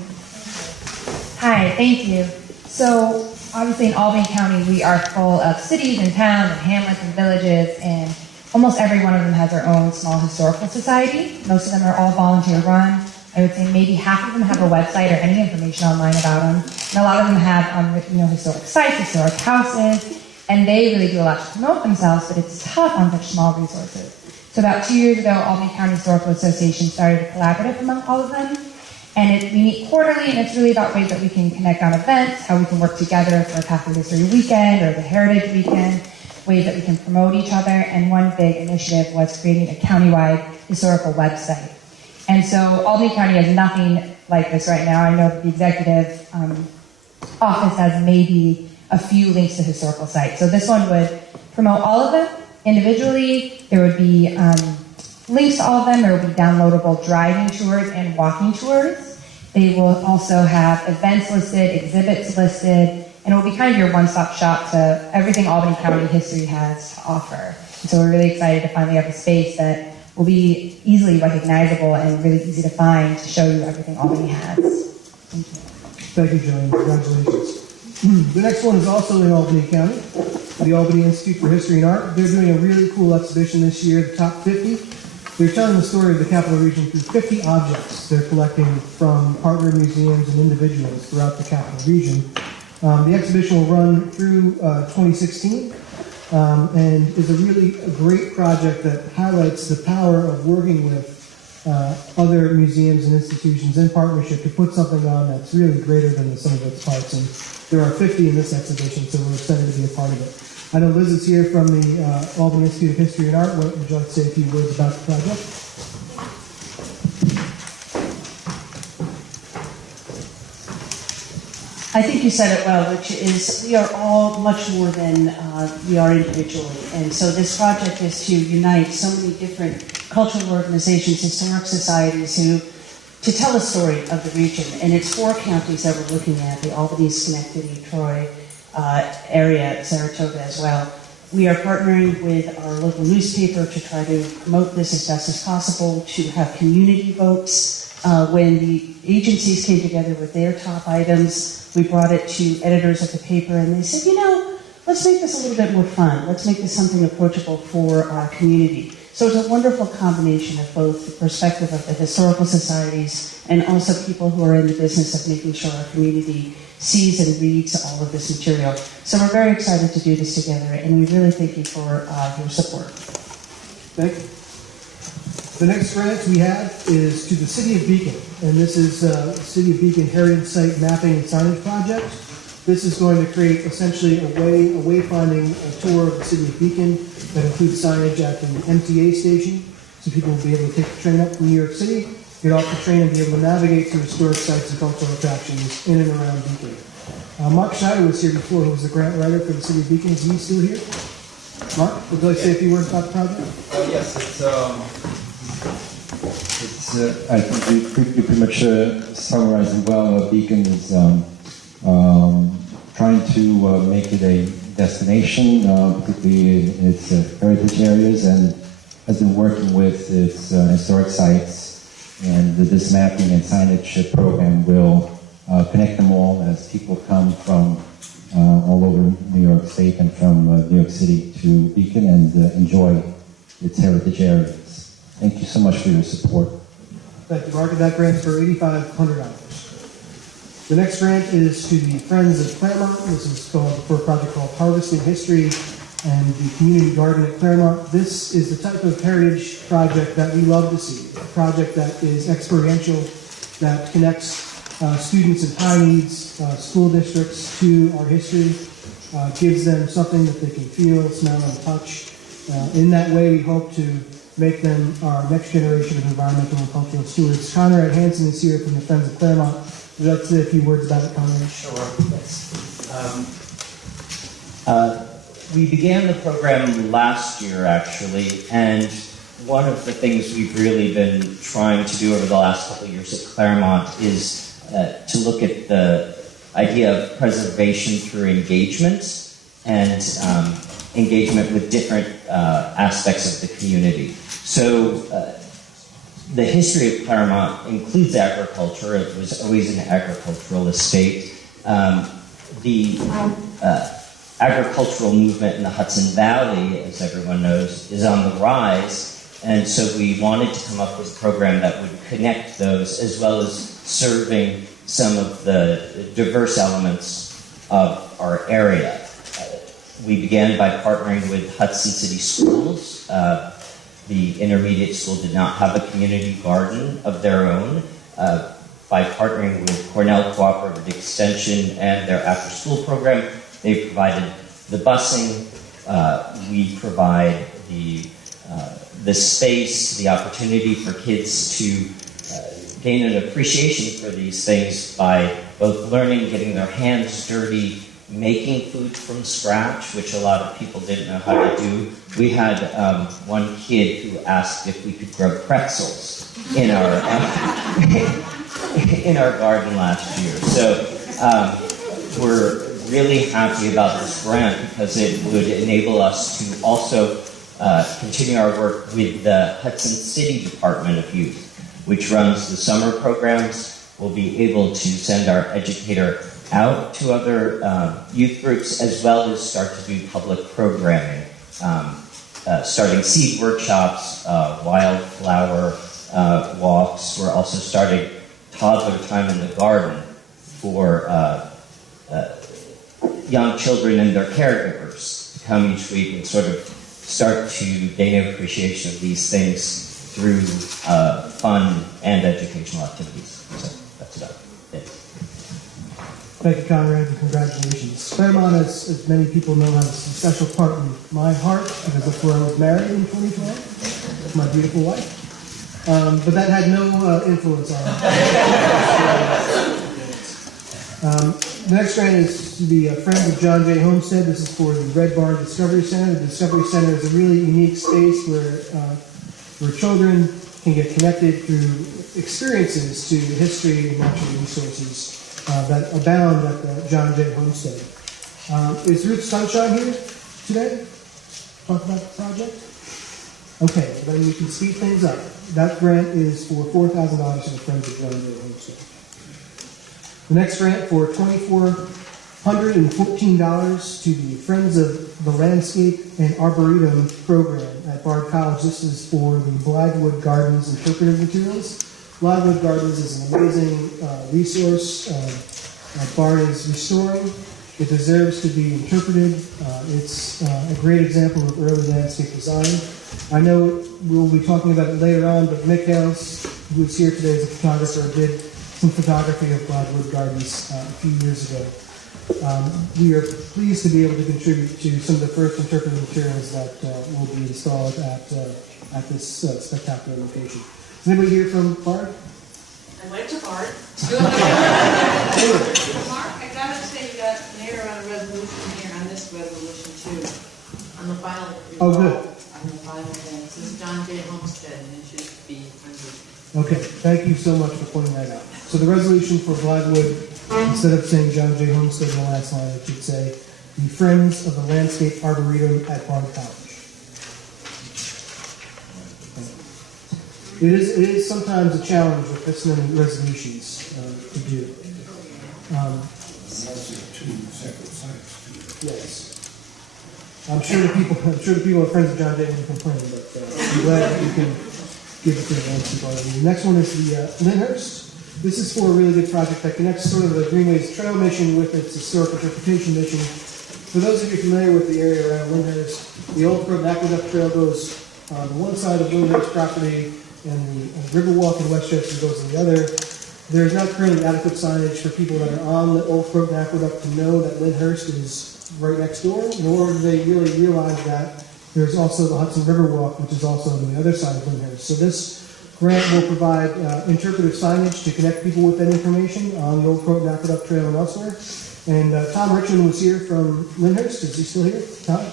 Hi, thank you. So, obviously in Albany County, we are full of cities and towns and hamlets and villages, and almost every one of them has their own small historical society. Most of them are all volunteer run. I would say maybe half of them have a website or any information online about them. And a lot of them have historic sites, historic houses, and they really do a lot to promote themselves, but it's tough on such small resources. So about 2 years ago, Albany County Historical Association started a collaborative among all of them. And we meet quarterly, and it's really about ways that we can connect on events, how we can work together for a Catholic History Weekend or the Heritage Weekend, ways that we can promote each other. And one big initiative was creating a countywide historical website. And so Albany County has nothing like this right now. I know that the executive office has maybe a few links to historical sites. So this one would promote all of them individually. There would be links to all of them. There would be downloadable driving tours and walking tours. They will also have events listed, exhibits listed, and it will be kind of your one-stop shop to everything Albany County history has to offer. And so we're really excited to finally have a space that will be easily recognizable and really easy to find to show you everything Albany has. Thank you. Thank you, Julian. Congratulations. The next one is also in Albany County, the Albany Institute for History and Art. They're doing a really cool exhibition this year, the Top 50. They're telling the story of the Capital Region through 50 objects they're collecting from partner museums and individuals throughout the Capital Region. The exhibition will run through 2016 and is a great project that highlights the power of working with other museums and institutions in partnership to put something on that's really greater than the sum of its parts. And there are 50 in this exhibition, so we're excited to be a part of it. I know Liz is here from the Albany Institute of History and Art. Would you like to say a few words about the project? I think you said it well, which is we are all much more than we are individually. And so this project is to unite so many different cultural organizations, historic societies to tell a story of the region. And it's 4 counties that we're looking at, the Albany, Schenectady, Troy area, Saratoga as well. We are partnering with our local newspaper to try to promote this as best as possible, to have community votes. When the agencies came together with their top items, we brought it to editors of the paper, and they said, let's make this a little bit more fun. Let's make this something approachable for our community. So it's a wonderful combination of both the perspective of the historical societies and also people who are in the business of making sure our community sees and reads all of this material. So we're very excited to do this together, and we really thank you for your support. Thank you. The next grant we have is to the City of Beacon, and this is City of Beacon Heritage Site Mapping and Signage Project. This is going to create essentially a wayfinding tour of the City of Beacon that includes signage at the MTA station, so people will be able to take the train up from New York City, get off the train, and be able to navigate through historic sites and cultural attractions in and around Beacon. Mark Schneider was here before, who was the grant writer for the City of Beacon. Is he still here? Mark, would you like to say a few words about the project? Yes, I think you pretty much summarized it well. Beacon is trying to make it a destination, particularly in its heritage areas, and has been working with its historic sites. And this mapping and signage program will connect them all as people come from all over New York State and from New York City to Beacon and enjoy its heritage areas. Thank you so much for your support. Thank you, Mark. That grant's for $8,500. The next grant is to the Friends of Claremont. This is for a project called Harvesting History and the Community Garden at Claremont. This is the type of heritage project that we love to see, a project that is experiential, that connects students in high needs school districts to our history. gives them something that they can feel, smell, and touch. In that way, we hope to make them our next generation of environmental and cultural stewards. Conrad Hansen is here from the Friends of Claremont. Would you like to say a few words about it, Conrad? Sure. We began the program last year, actually, and one of the things we've really been trying to do over the last couple of years at Claremont is to look at the idea of preservation through engagement and engagement with different aspects of the community. So the history of Claremont includes agriculture. It was always an agricultural estate. The agricultural movement in the Hudson Valley, as everyone knows, is on the rise. And so we wanted to come up with a program that would connect those as well as serving some of the diverse elements of our area. We began by partnering with Hudson City Schools. The intermediate school did not have a community garden of their own. By partnering with Cornell Cooperative Extension and their after-school program, they provided the busing. We provide the space, the opportunity for kids to gain an appreciation for these things by both learning, getting their hands dirty, making food from scratch, which a lot of people didn't know how to do. We had one kid who asked if we could grow pretzels in our in our garden last year. So we're really happy about this grant because it would enable us to also continue our work with the Hudson City Department of Youth, which runs the summer programs. We'll be able to send our educator out to other youth groups as well as start to do public programming, starting seed workshops, wildflower walks. We're also starting toddler time in the garden for young children and their caregivers to come each week and sort of start to gain an appreciation of these things through fun and educational activities. So that's about it. Thank you, Conrad, and congratulations. Claremont, as many people know, has a special part in my heart because that's where I was married in 2012 with my beautiful wife. But that had no influence on it. The next grant is to the Friends of John J. Homestead. This is for the Red Barn Discovery Center. The Discovery Center is a really unique space where children can get connected through experiences to history and natural resources that abound at the John J. Homestead. Is Ruth Sunshine here today? Talk about the project? Okay, then we can speed things up. That grant is for $4,000 to the Friends of John J. Homestead. The next grant for $2,414 to the Friends of the Landscape and Arboretum program at Bard College. This is for the Blythewood Gardens interpretive materials. Blythewood Gardens is an amazing resource Bard is restoring. It deserves to be interpreted. It's a great example of early landscape design. I know we'll be talking about it later on, but Mick House, who is here today as a photographer, did some photography of Blythewood Gardens a few years ago. We are pleased to be able to contribute to some of the first interpretive materials that will be installed at this spectacular location. Is anybody here from Bard? I went to Bard. Mark, I gotta say you got an error on a resolution here, on this resolution too. On the final. Oh, good. On the final thing. This is John J. Homestead, and it should be under. Okay, thank you so much for pointing that out. So the resolution for Blythewood, instead of saying John J. Homestead in the last line, it should say the Friends of the Landscape Arboretum at Bard College. It is sometimes a challenge with this many resolutions to do. Yes. I'm sure the people at Friends of John J. will complain, but I'm glad that you can give it to the landscape already. The next one is the Lyndhurst. This is for a really good project that connects sort of the Greenway's trail mission with its historic interpretation mission. For those of you familiar with the area around Lyndhurst, the Old Croton Aqueduct Trail goes on one side of Lyndhurst property, and the Riverwalk in Westchester goes on the other. There is not currently adequate signage for people that are on the Old Croton Aqueduct to know that Lyndhurst is right next door, nor do they really realize that there's also the Hudson River Walk, which is also on the other side of Lyndhurst. So this grant will provide interpretive signage to connect people with that information on the Old Croton Aqueduct Trail and elsewhere. And Tom Richmond was here from Lyndhurst. Is he still here? Tom?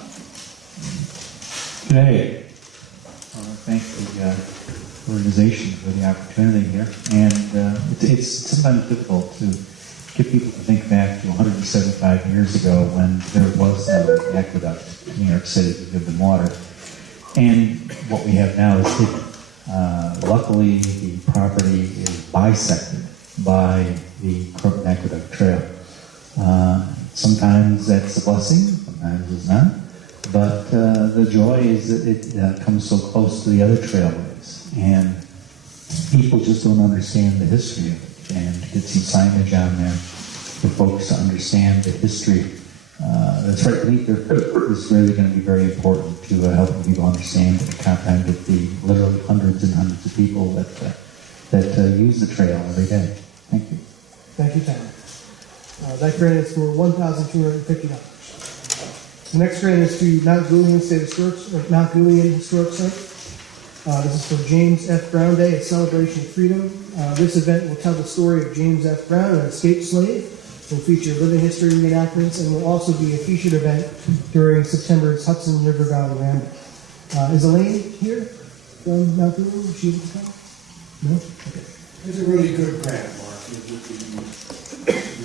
Good day. Thank the organization for the opportunity here. And it's sometimes difficult to get people to think back to 175 years ago when there was no aqueduct in New York City to give them water. And what we have now is hidden. Luckily, the property is bisected by the Croton Aqueduct Trail. Sometimes that's a blessing, sometimes it's not. But the joy is that it comes so close to the other trailways. And people just don't understand the history of it. And to get some signage on there for folks to understand the history that's right beneath their feet is really going to be very important to helping people understand and comprehend with the literally hundreds and hundreds of people that use the trail every day. Thank you. Thank you, Tom. That grant is for $1,250. The next grant is to Mount Julian Historic Site. This is for James F. Brown Day, a celebration of freedom. This event will tell the story of James F. Brown, an escaped slave. Will feature living history reenactments and will also be a featured event during September's Hudson River Valley Ramble. Is Elaine here from Mount Julian? Is she able to come? No? Okay. It's a really good grant, Mark. You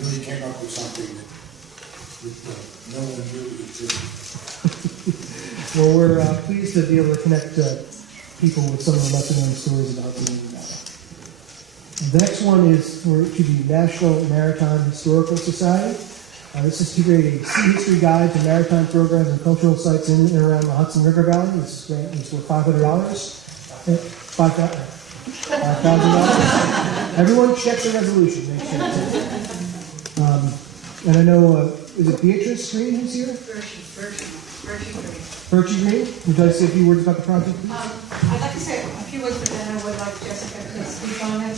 really came up with something that no one knew existed. Well, we're pleased to be able to connect people with some of the lesser-known stories about the Valley. The next one is to the National Maritime Historical Society. This is to create a sea history guide to maritime programs and cultural sites in and around the Hudson River Valley. This grant is for $500. $5,000. Everyone check the resolution. Make sure it's and I know, is it Beatrice Green who's here? Bertie Green. Would you like to say a few words about the project, please? I'd like to say a few words, but then I would like Jessica to speak on it.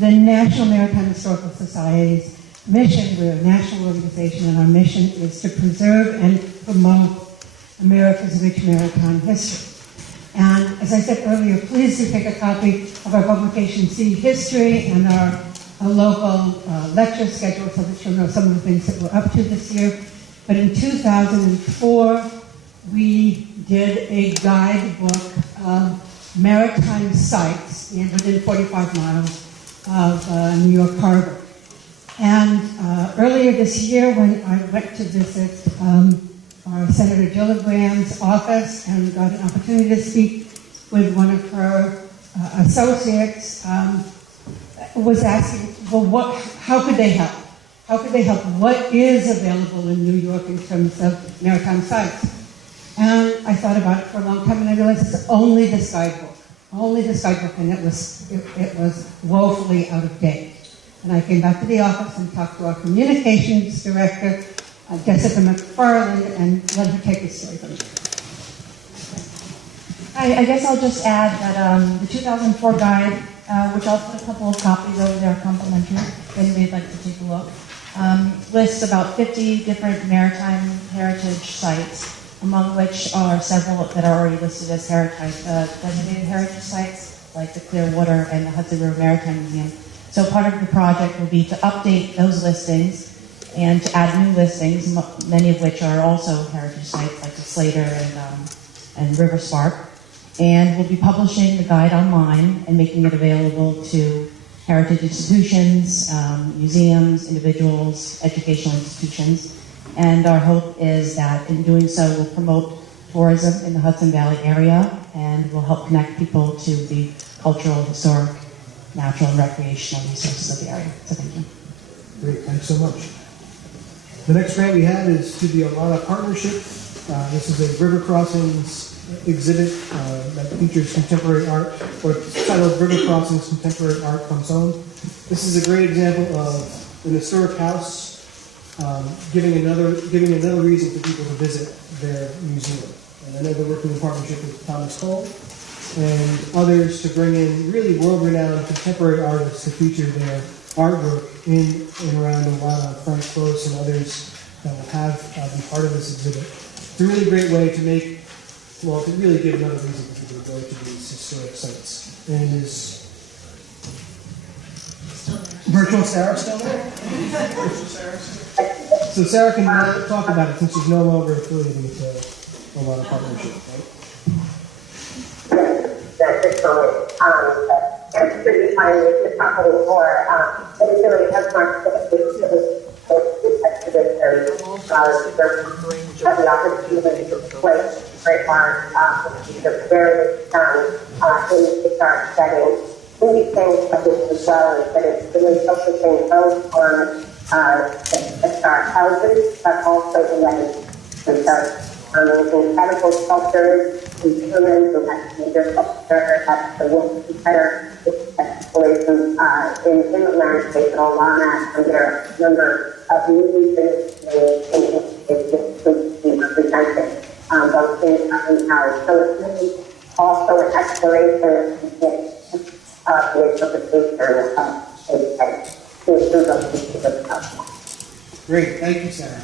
The National Maritime Historical Society's mission, we're a national organization, and our mission is to preserve and promote America's rich maritime history. And as I said earlier, please do take a copy of our publication, Sea History, and our local lecture schedule so that you'll know some of the things that we're up to this year. But in 2004, we did a guidebook of maritime sites within 45 miles of New York Harbor. And earlier this year, when I went to visit our Senator Gillibrand's office and got an opportunity to speak with one of her associates, was asking, well, how could they help? How could they help? What is available in New York in terms of maritime sites? And I thought about it for a long time, and I realized it's only this guidebook, and it was woefully out of date. And I came back to the office and talked to our communications director, Jessica McFarland, and let her take the story from there. I guess I'll just add that the 2004 guide, which I'll put a couple of copies over there complimentary if anybody'd like to take a look, lists about 50 different maritime heritage sites, among which are several that are already listed as designated heritage sites, like the Clearwater and the Hudson River Maritime Museum. So part of the project will be to update those listings and to add new listings, many of which are also heritage sites, like the Slater and River Spark. And we'll be publishing the guide online and making it available to heritage institutions, museums, individuals, educational institutions. And our hope is that in doing so, we'll promote tourism in the Hudson Valley area and will help connect people to the cultural, historic, natural, and recreational resources of the area. So thank you. Great, thanks so much. The next grant we have is to the Alana Partnership. This is a river crossings exhibit that features contemporary art, or it's titled River Crossings Contemporary Art Comes Home. This is a great example of an historic house giving another reason for people to visit their museum. And I know they're working in partnership with Thomas Cole. and others to bring in really world-renowned contemporary artists to feature their artwork in and around Olana, Frank Close, and others that will have be part of this exhibit. It's a really great way to make, well, to really give another reason for people to go to these historic sites. And is Virtual Sarah still there? So Sarah can talk about it since she's no longer affiliated with a lot of partnership, right? That's just so it's pretty funny with the property for it really has much to do with the opportunity to place great art the various in the art setting. Really things of this as well is that it's really focusing both on the star houses, but also the weddings themselves. There's incredible sculptors, these humans who have major sculpture at the Wilson Center, explorations in the landscape in Olana, and there are a number of music to be represented, both in and out. So it's really also an exploration of the interpretation of space to improve those pieces of stuff. Great, thank you, Sarah.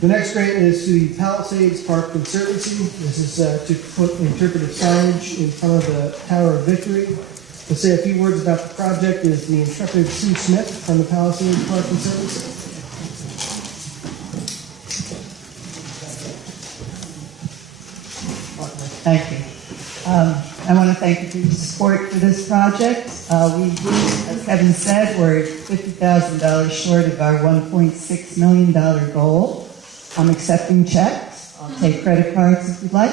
The next grant is to the Palisades Park Conservancy. This is to put interpretive signage in front of the Tower of Victory. To say a few words about the project is the intrepid Sue Smith from the Palisades Park Conservancy. Thank you. I want to thank you for your support for this project. We, as Kevin said, we're $50,000 short of our $1.6 million goal. I'm accepting checks. I'll take credit cards if you'd like.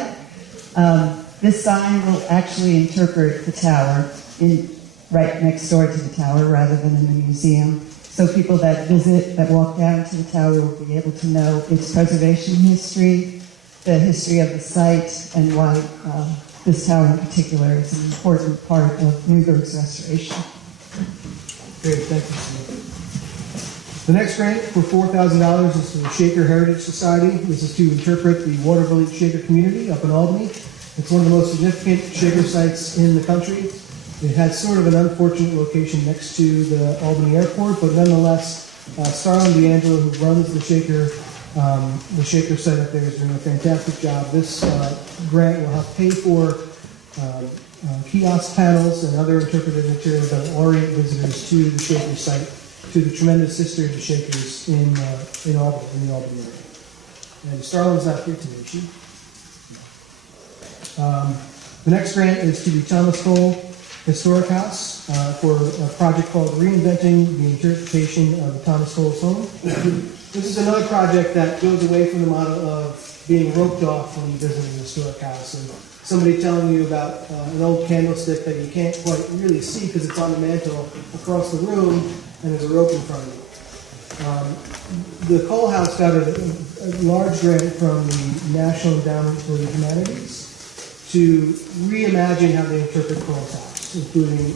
This sign will actually interpret the tower right next door to the tower rather than in the museum. So people that visit, that walk down to the tower will be able to know its preservation history, the history of the site, and why this tower in particular is an important part of Newburgh's restoration. Great, thank you, Steve. The next grant for $4,000 is for the Shaker Heritage Society. This is to interpret the Water Village Shaker community up in Albany. It's one of the most significant Shaker sites in the country. It has sort of an unfortunate location next to the Albany Airport, but nonetheless, Starlin D'Angelo, who runs the Shaker site up there, is doing a fantastic job. This grant will help pay for kiosk panels and other interpretive materials that will orient visitors to the Shaker site, to the tremendous history of the Shakers in Albany, in the Albany area. And Starlin's not here today, is she? The next grant is to the Thomas Cole Historic House for a project called Reinventing the Interpretation of the Thomas Cole's Home. This is another project that goes away from the model of being roped off when you visit an historic house and somebody telling you about an old candlestick that you can't quite really see because it's on the mantle across the room and there's a rope in front of you. The Cole House got a large grant from the National Endowment for the Humanities to reimagine how they interpret Cole's House, including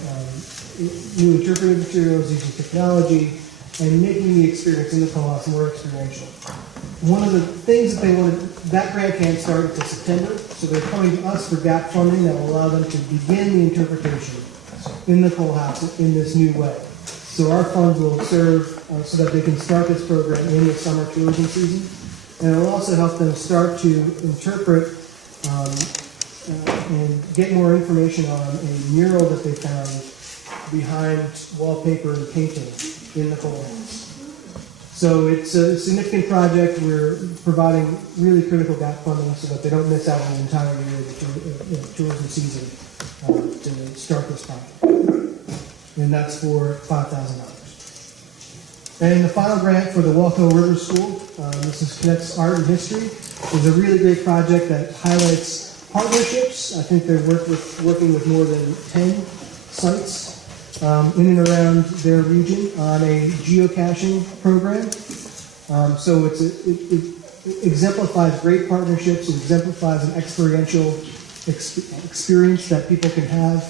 new interpretive materials, using technology, and making the experience in the Cole House more experiential. One of the things that they wanted, that grant can't start until September, so they're coming to us for gap funding that will allow them to begin the interpretation in the Cole House in this new way. So our funds will serve so that they can start this program in the summer tourism season, and it will also help them start to interpret and get more information on a mural that they found behind wallpaper and painting in the Cole House. So it's a significant project. We're providing really critical gap funding so that they don't miss out on the entire year of the tourism season to start this project. And that's for $5,000. And the final grant for the Walco River School, this is Connects Art and History, is a really great project that highlights partnerships. I think they're working with more than 10 sites in and around their region on a geocaching program. So it exemplifies great partnerships. It exemplifies an experiential experience that people can have.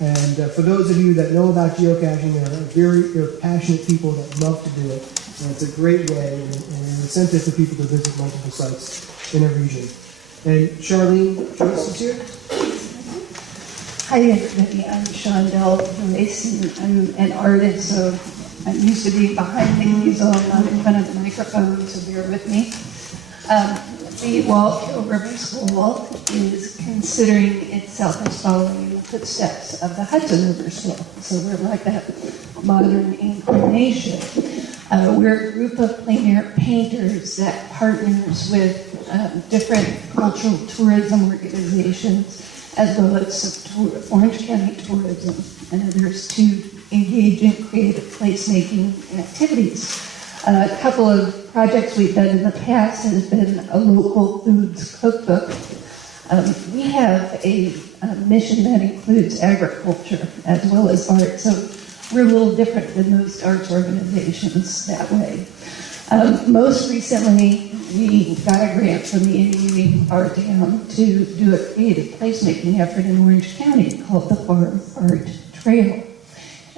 And for those of you that know about geocaching, they're passionate people that love to do it. And it's a great way and an incentive for people to visit multiple sites in a region. And Charlene Joyce is here. Hi everybody, I'm Shondell Joyce, and I'm an artist, so I'm used to being behind the easel, not in front of the microphone, so bear with me. The Wallkill River School is considering itself as following in the footsteps of the Hudson River School, so we're like that modern incarnation. We're a group of plein air painters that partners with different cultural tourism organizations as well as Orange County Tourism and others to engage in creative placemaking activities. A couple of projects we've done in the past has been a local foods cookbook. We have a mission that includes agriculture as well as art, so we're a little different than most arts organizations that way. Most recently, we got a grant from the Indian Art Town to do a creative placemaking effort in Orange County called the Farm Art Trail.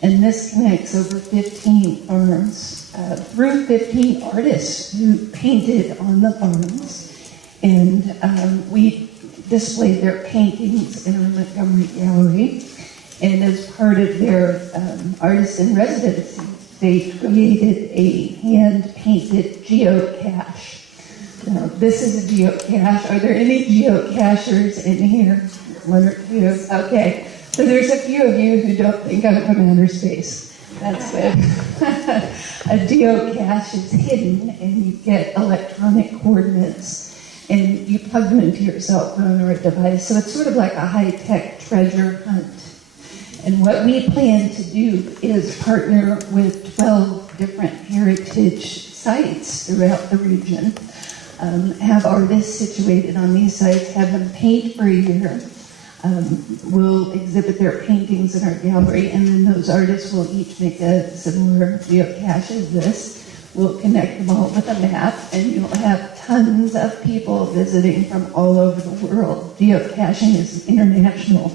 And this connects over 15 farms through 15 artists who painted on the farms. And we displayed their paintings in our Montgomery Gallery. And as part of their artist in residency, they created a hand-painted geocache. Now, this is a geocache. Are there any geocachers in here? One or two? Okay. So there's a few of you who don't think I'm from outer space. That's good. A geocache is hidden, and you get electronic coordinates, and you plug them into your cell phone or a device. So it's sort of like a high-tech treasure hunt. And what we plan to do is partner with 12 different heritage sites throughout the region, have artists situated on these sites, have them paint for a year. We'll exhibit their paintings in our gallery, and then those artists will each make a similar geocache as this. We'll connect them all with a map, and you'll have tons of people visiting from all over the world. Geocaching is an international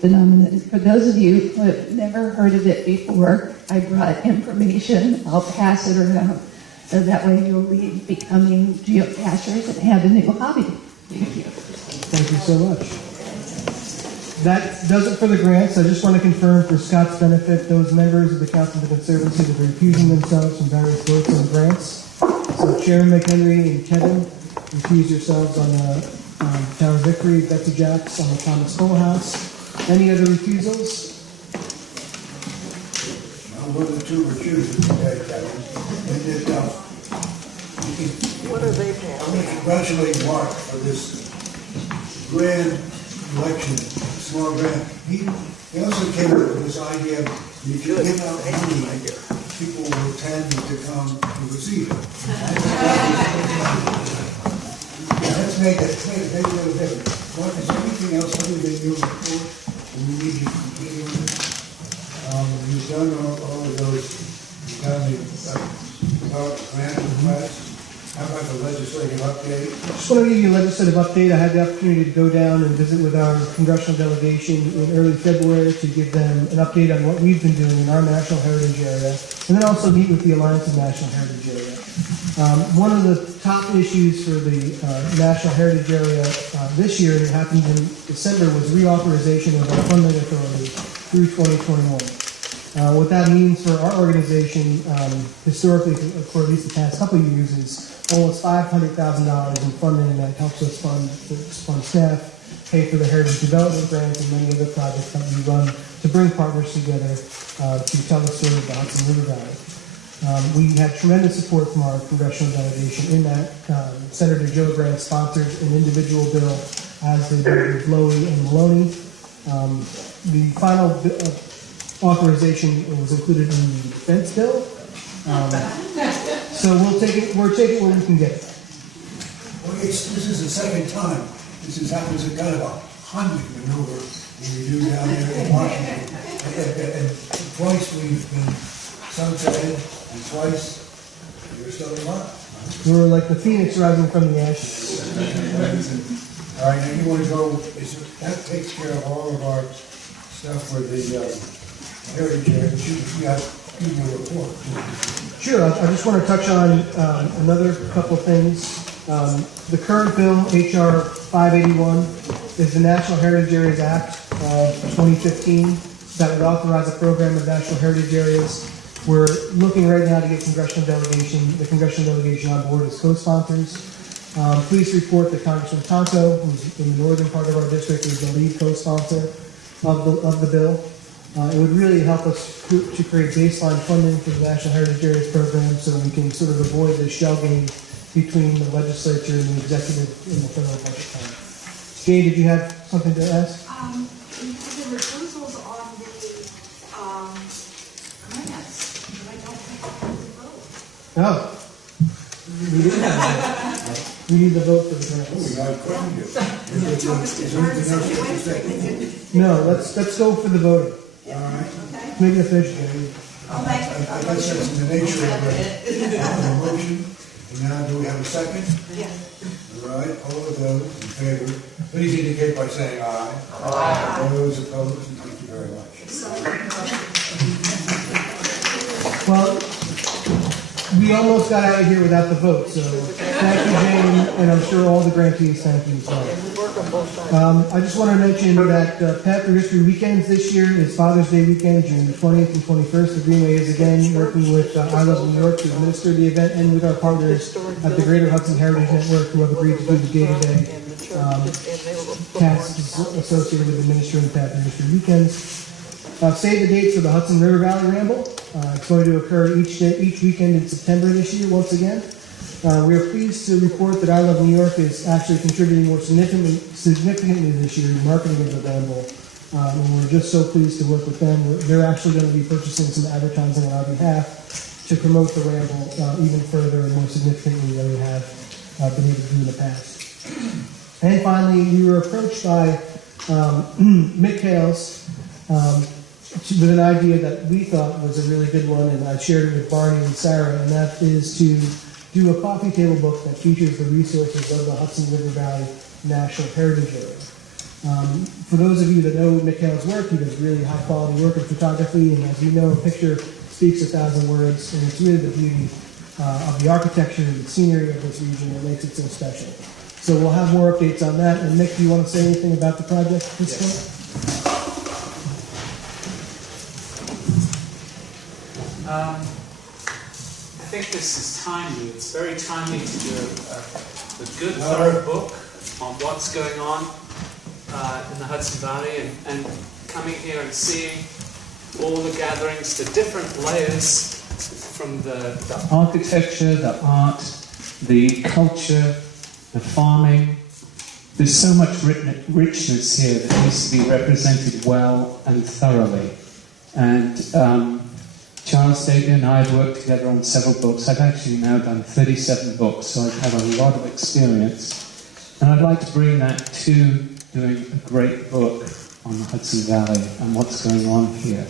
phenomenon. For those of you who have never heard of it before, I brought information. I'll pass it around. So that way you'll be becoming geocachers and have a new hobby. Thank you. Thank you so much. That does it for the grants. I just want to confirm for Scott's benefit, those members of the Council of the Conservancy that are recusing themselves from various votes on grants. So Chairman McHenry and Kevin, recuse yourselves on the Tower of Victory, Betsy Jacks on the Thomas Schoolhouse. Any other recusals? I'm one of the two recusals today, Kevin. What are they paying? I want to congratulate Mark for this grand election, small grant. He also came up with this idea of if you give out money, people will tend to come to receive it. Let's make it a little different. Mark, is there anything else other than your report that we need you to continue on this? You've done all of those, you've done the grant requests. How about the legislative update? I just want to give you a legislative update. I had the opportunity to go down and visit with our congressional delegation in early February to give them an update on what we've been doing in our national heritage area, and then also meet with the Alliance of National Heritage Area. One of the top issues for the National Heritage Area this year, and it happened in December, was reauthorization of our funding authority through 2021. What that means for our organization, historically, for at least the past couple of years, is almost $500,000 in funding that helps us fund staff, pay for the heritage development grants, and many other projects that we run to bring partners together to tell the story of the Hudson River Valley. We had tremendous support from our congressional delegation in that. Senator Joe Grant sponsored an individual bill, as they did with Lowy and Maloney. The final authorization was included in the defense bill. So we'll take it where we can get it. Well, this is the second time. This has happened as a kind of a Heimlich maneuver we do down there in Washington. And twice we've been sunsetted, and twice you're still alive. We're like the phoenix rising from the ashes. All right, now you want to go, that takes care of all of our stuff with the heritage area, but you got to give me a report. Sure, I just want to touch on another couple of things. The current bill, H.R. 581, is the National Heritage Areas Act of 2015 that would authorize a program of national heritage areas. We're looking right now to get the congressional delegation on board as co-sponsors. Please report that Congressman Tonto, who's in the northern part of our district, is the lead co-sponsor of the bill. It would really help us to create baseline funding for the National Heritage Areas program so we can sort of avoid the shell game between the legislature and the executive in the federal budget time. Jane, did you have something to ask? The proposals on the grants, I don't think I have the vote. Oh. We need the vote for the grants. No, let's go for the voting. All right. Make it official. I guess that's in the nature of the motion. And now, do we have a second? Yes. All right, all of those in favor, please indicate by saying aye. Aye. Those opposed, thank you very much. Well, we almost got out of here without the vote, so thank you, Jane, and I'm sure all the grantees thank you as well. I just want to mention that Panther History Weekends this year is Father's Day weekend, June 20th and 21st. The Greenway is again working with I Love New York to administer the event and with our partners at the Greater Hudson Heritage Network who have agreed to do the day-to-day tasks associated with administering Panther History Weekends. Save the dates for the Hudson River Valley Ramble. It's going to occur each weekend in September this year, once again. We are pleased to report that I Love New York is actually contributing more significantly this year in marketing of the Ramble. And we're just so pleased to work with them. They're actually going to be purchasing some advertising on our behalf to promote the Ramble even further and more significantly than we have been able to do in the past. And finally, we were approached by Mick Hales with an idea that we thought was a really good one, and I shared it with Barney and Sarah, and that is to do a coffee table book that features the resources of the Hudson River Valley National Heritage Area. For those of you that know Mick Hale's work, he does really high quality work in photography, and as you know, a picture speaks 1,000 words, and it's really the beauty of the architecture and the scenery of this region that makes it so special. So we'll have more updates on that, and Mick, do you want to say anything about the project at this point? I think this is timely. It's very timely to do a good, thorough book on what's going on in the Hudson Valley and coming here and seeing all the gatherings, the different layers from the architecture, the art, the culture, the farming. There's so much richness here that needs to be represented well and thoroughly. And Charles Davey and I have worked together on several books. I've actually now done 37 books, so I have a lot of experience. And I'd like to bring that to doing a great book on the Hudson Valley and what's going on here,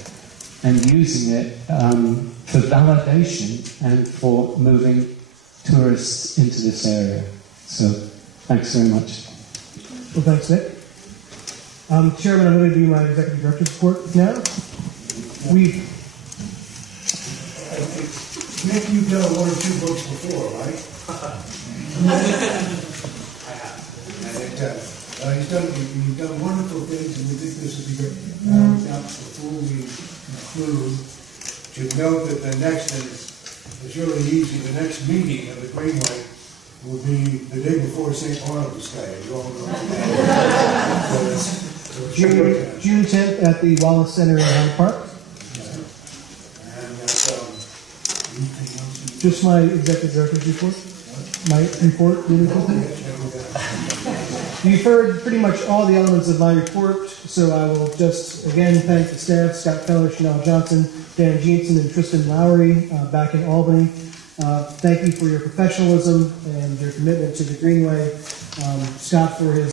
and using it for validation and for moving tourists into this area. So, thanks very much. Well, thanks, Nick. Chairman, I'm going to do my executive director's report now. Nick, you've done one or two books before, right? I have. And you've done wonderful things, and we think this would be good. Now, before we conclude, to note that the next is really easy. The next meeting of the Greenway will be the day before St. Barnabas Day. You all know that. So June 10th at the Wallace Center in Hyde Park. Just my executive director's report. My report, really quickly. You've heard pretty much all the elements of my report, so I will just again thank the staff, Scott Feller, Chanel Johnson, Dan Jeanson, and Tristan Lowry back in Albany. Thank you for your professionalism and your commitment to the Greenway. Scott for his